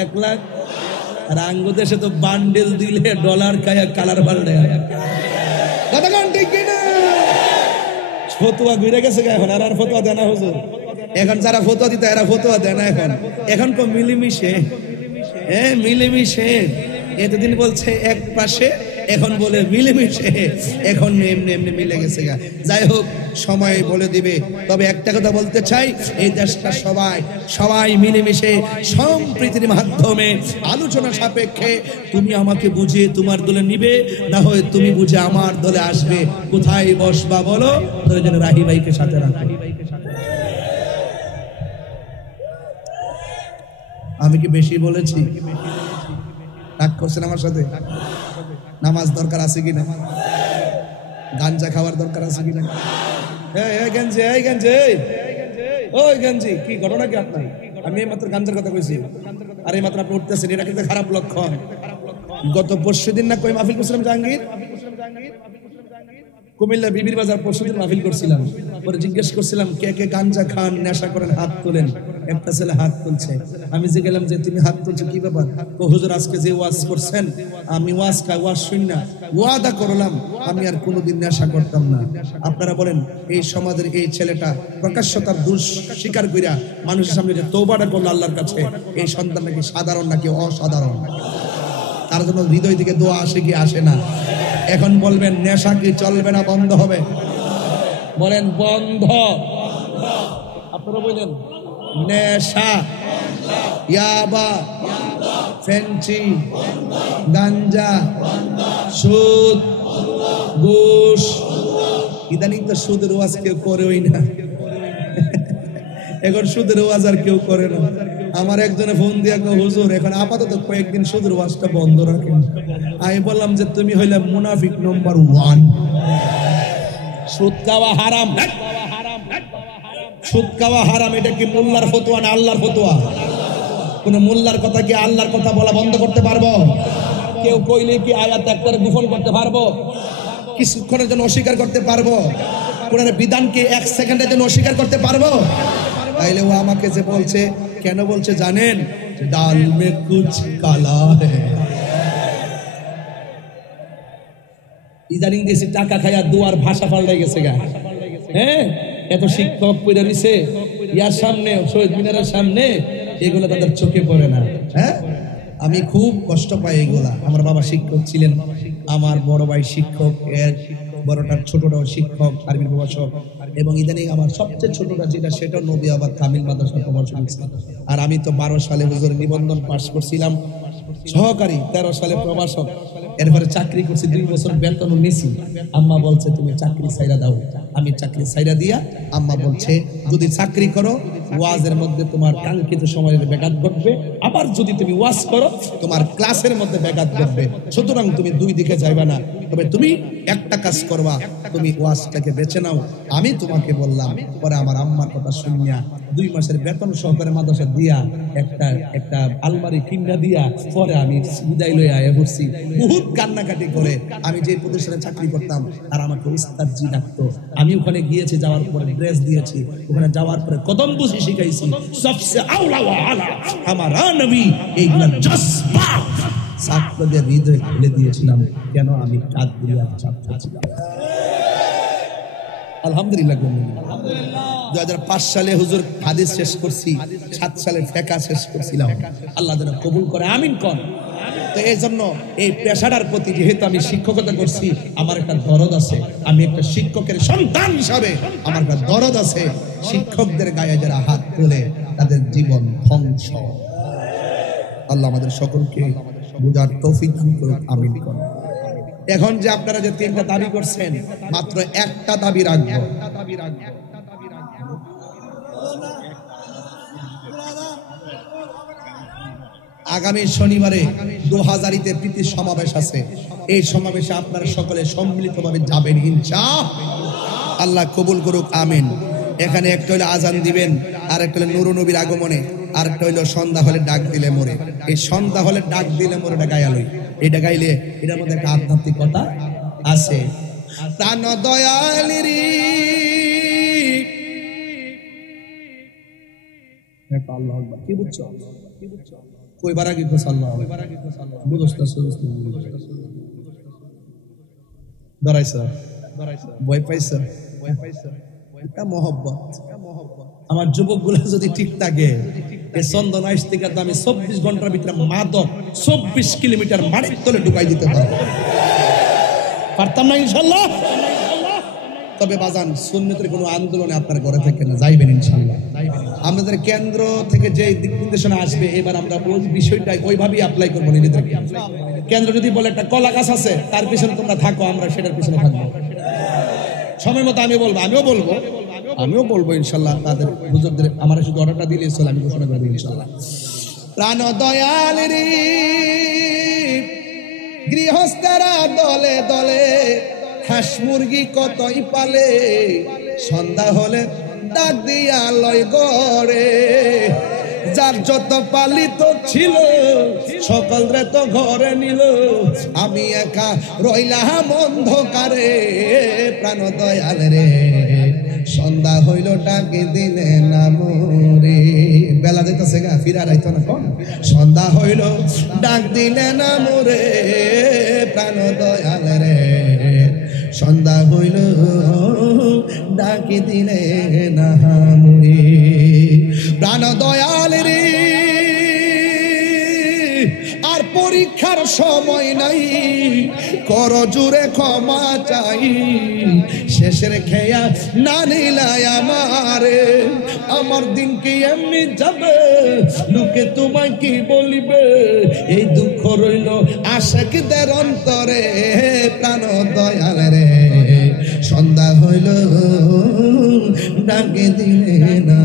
1 লাখ? আর আঙ্গু দেশে তো বান্ডেল দিলে ডলার খায় কালার পাল্টে। কতক্ষণ ঠিক কিনা? ফতুয়া ঘুরে গেছে এখন, আর ফতুয়া দেয় না হুজুর। এখন যারা ফতুয়া দিতে এরা ফতুয়া দেয় না। এখন কো মিলেমিশে, মিলেমিশে। এতদিন বলছে এক পাশে, এখন বলে মিলেমিশে, এখন এমনি এমনি মিলে গেছে। যাই হোক, সময় বলে দিবে। তবে একটা কথা বলতে চাই, এই দেশটা সবাই মিলেমিশে সম্প্রীতির মাধ্যমে আলোচনা সাপেক্ষে তুমি আমাকে বুঝিয়ে তোমার দলে নিবে, না হয় তুমি বুঝে আমার দলে আসবে। কোথায় বসবা বলো? প্রয়োজনে রাহি ভাইকে সাথে রাখো। আমি কি বেশি বলেছি? রাগ করছেন আমার সাথে? নামাজ দরকার আছে কিনা? গাঞ্জা খাওয়ার দরকার আছে কিনা? ওই গঞ্জি কি ঘটনা কি আপনার? আমি এইমাত্র গাঞ্জার কথা কইছি, আর এইমাত্র আপনি উঠতেছেন, এটা কিন্তু খারাপ লক্ষণ। গত পরশুদিন না কই মাহফিল করছিলাম জাহাঙ্গীর, কুমিল্লা বিবির বাজার, পরশুদিন মাহফিল করছিলাম। পরে জিজ্ঞেস করছিলাম কে কে গাঞ্জা খান, নেশা করেন, হাত তোলেন। একটা ছেলে হাত তুলছে। আমি যে গেলাম যে তুমি হাত তুলছো কি ব্যাপার? ও হুজুর আজকে যে ওয়াজ করছেন, আমি ওয়াজ খাই, ওয়াজ শুন না, ওয়াদা করলাম আমি আর কোনোদিন নেশা করতাম না। আপনারা বলেন, এই সমাজের এই ছেলেটা প্রকাশ্য তার দোষ স্বীকার কইরা মানুষের সামনে যে তওবাটা করলো আল্লাহর কাছে, এই সন্তান নাকি সাধারণ নাকি অসাধারণ? তার জন্য হৃদয় থেকে দোয়া আসে কি আসে না? এখন বলবেন নেশা কি চলবে না বন্ধ হবে? বলেন বন্ধ। আপনারা বলেন নেশা, ইয়াবা, ফেন্সি, গাঞ্জা, সুদ, ঘুষ। ইদানিং তো সুদের ওয়াজ কেউ করেই না। এখন সুদের ওয়াজ আর কেউ করে না। আমার একজনে ফোন দিয়া কো হুজুর এখন আপাতত কয়েকদিন সুদের ওয়াজটা বন্ধ রাখেন। আমি বললাম যে তুমি হইলে মুনাফিক নম্বর 1। সুদ খাওয়া হারাম, সুদ খাওয়া হারাম, এটা কি মোল্লার ফতোয়া না আল্লাহর ফতোয়া? কোন মোল্লার কথা কি আল্লাহর কথা বলা বন্ধ করতে পারবো? কেউ কইলে কি আয়াত একবারে গোপন করতে পারবো? কিছুক্ষণের জন্য অস্বীকার করতে পারবো? কোরআনের বিধানকে এক সেকেন্ডের জন্য অস্বীকার করতে পারবো? তাইলে ও আমাকে যে বলছে, কেন বলছে জানেন? ডাল মে কুছ কালা হ্যায়। ইদানিং দেশে টাকা খায়া দুয়ার ভাষা পাল্টে গেছে গা। হ্যাঁ, এত শিক্ষক পড়ে দিছে ইয়ার সামনে, শহীদ মিনারের সামনে, এগুলো তাদের চোখে পড়ে না। হ্যাঁ, আমি খুব কষ্ট পাই এগুলা। আমার বাবা শিক্ষক ছিলেন, আমার বড় ভাই শিক্ষক, এর বড়টার ছোটটাও শিক্ষক, আরবি প্রভাষক, এবং ইদানিং আমার সবচেয়ে ছোটটা যেটা সেটা নবীআবাদ কামিল মাদ্রাসা প্রভাষক। আর আমি তো 12 সালে হুজুর নিবন্ধন পাশ করছিলাম সহকারী, 13 সালে প্রভাষক, এরপরে চাকরি করছি, 2 বছর বেতনও নিছি। আম্মা বলছে তুমি চাকরি ছাইরা দাও। আমি চাকরি ছাইরা দিয়া আম্মা বলছে যদি চাকরি করো ওয়াজের মধ্যে তোমার কাঙ্ক্ষিত সময়ের ব্যাঘাত ঘটবে, আবার যদি তুমি ওয়াজ করো তোমার ক্লাসের মধ্যে ব্যাঘাত ঘটবে। সুতরাং তুমি দুই দিকে যাইবা না, তবে তুমি একটা কাজ করবা, তুমি ওয়াজটাকে বেছে নাও। আমি তোমাকে বললাম। পরে আমার আম্মার কথা শুনিয়া 2 মাসের বেতন সহকারে মাদ্রাসা দিয়া একটা আলমারি কিনা দিয়া পরে আমি বিদায় লইয়া আয়া বসছি। বহুত কান্নাকাটি করে আমি যে প্রতিষ্ঠানে চাকরি করতাম আর আমাকে উস্তাদ জি ডাকতো। আমি ওখানে গিয়েছি, যাওয়ার পরে ড্রেস দিয়েছি, ওখানে যাওয়ার পরে কদম বুঝি শিখাইছি, সবসে আউলা ওয়া আলা হামারা নবী, এইগুলা জজবা ছাত্রদের হৃদয়ে খুলে দিয়েছিলাম। কেন? আমি কাদরিয়ার ছাত্র ছিলাম। আলহামদুলিল্লাহ। 2005 সালে হুজুর হাদিস শেষ করছি, 7 সালে ফিকহ শেষ করছিলাম। আল্লাহ যেন কবুল করে, আমিন কোন। তো এই জন্য এই পেশাটার প্রতি যেহেতু আমি শিক্ষকতা করছি, আমার একটা দরদ আছে। আমি একটা শিক্ষকের সন্তান হিসাবে আমার একটা দরদ আছে। শিক্ষকদের গায়ে যারা হাত তোলে তাদের জীবন ধ্বংস। আল্লাহ আমাদের সকলকে বুঝার তৌফিক দান করুন, আমিন কোন। এখন যে আপনারা যে 3টা দাবি করছেন, মাত্র একটা দাবি রাখবো। আগামী শনিবারে 2000-তে প্রীতি সমাবেশ আছে। এই সমাবেশে আপনারা সকলে সম্মিলিতভাবে যাবেন ইনশাআল্লাহ। আল্লাহ কবুল করুক, আমিন। এখানে একটা হলো আজান দিবেন, আর একটা হলো নূর নবীর আগমনে, আর একটা হলো সন্ধ্যা হলে ডাক দিলে মোরে। এই সন্ধ্যা হলে ডাক দিলে মোরে এটা গায়ালই, এটা গাইলে এটার মধ্যে একটা আধ্যাত্মিকতা আছে। প্রাণ দয়ালিরি আল্লাহু আকবার। কি বুঝছো? কই বারা কি আল্লাহ বুঝছস? ডরাইছ, ভয় পাইছ, এটা মহব্বত। আমার যুবকগুলো যদি ঠিক থাকে, এই চন্দন আইস থেকে আমি 24 ঘন্টার ভিতরে মাদক 24 কিলোমিটার মাটির তলে ঢুকাই দিতে পারবো। পারতাম না ইনশাল্লাহ। তবে বাজান, সুন্নতের কোনো আন্দোলনে আপনার ঘরে থেকে না যাইবেন ইনশাল্লাহ। আমাদের কেন্দ্র থেকে যে দিক নির্দেশনা আসবে, এবার আমরা ওই বিষয়টা ওইভাবেই অ্যাপ্লাই করবো নিজেদেরকে। কেন্দ্র যদি বলে একটা কলা গাছ আছে, তার পিছনে তোমরা থাকো, আমরা সেটার পিছনে থাকবো। সময় মতো আমিও বলবো ইনশাল্লাহ। তাদের হুজুরদের আমার শুধু অর্ডারটা দিলে চলে, আমি ঘোষণা করবো ইনশাল্লাহ। প্রাণ দয়াল রে গৃহস্থেরা দলে দলে হাঁস মুরগি কতই পালে, সন্ধ্যা হলে ডাক দিয়া লয় গড়ে। যার যত পালিত ছিল সকল রে তো ঘরে নিল, আমি একা রইলাম অন্ধকারে। প্রাণ দয়াল রে সন্ধ্যা হইল ডাকে দিলে না মোরে। বেলা যেতেছে গা, ফিরা রাইতো না কোন। সন্ধ্যা হইল ডাক দিলে না মোরে, প্রাণ দয়াল রে সন্ধ্যা হইল ডাকে দিলে না মোরে। প্রাণ দয়াল রে আর পরীক্ষার সময় নাই, কর জুড়ে ক্ষমা চাই। শেষের খেয়া না নিলাই আমারে, আমার দিন কি এমনি যাবে, লোকে তোমায় কি বলিবে। এই দুঃখ রইল আশিকদের অন্তরে। প্রাণ দয়াল রে সন্ধ্যা হইল ডাকে দিলে না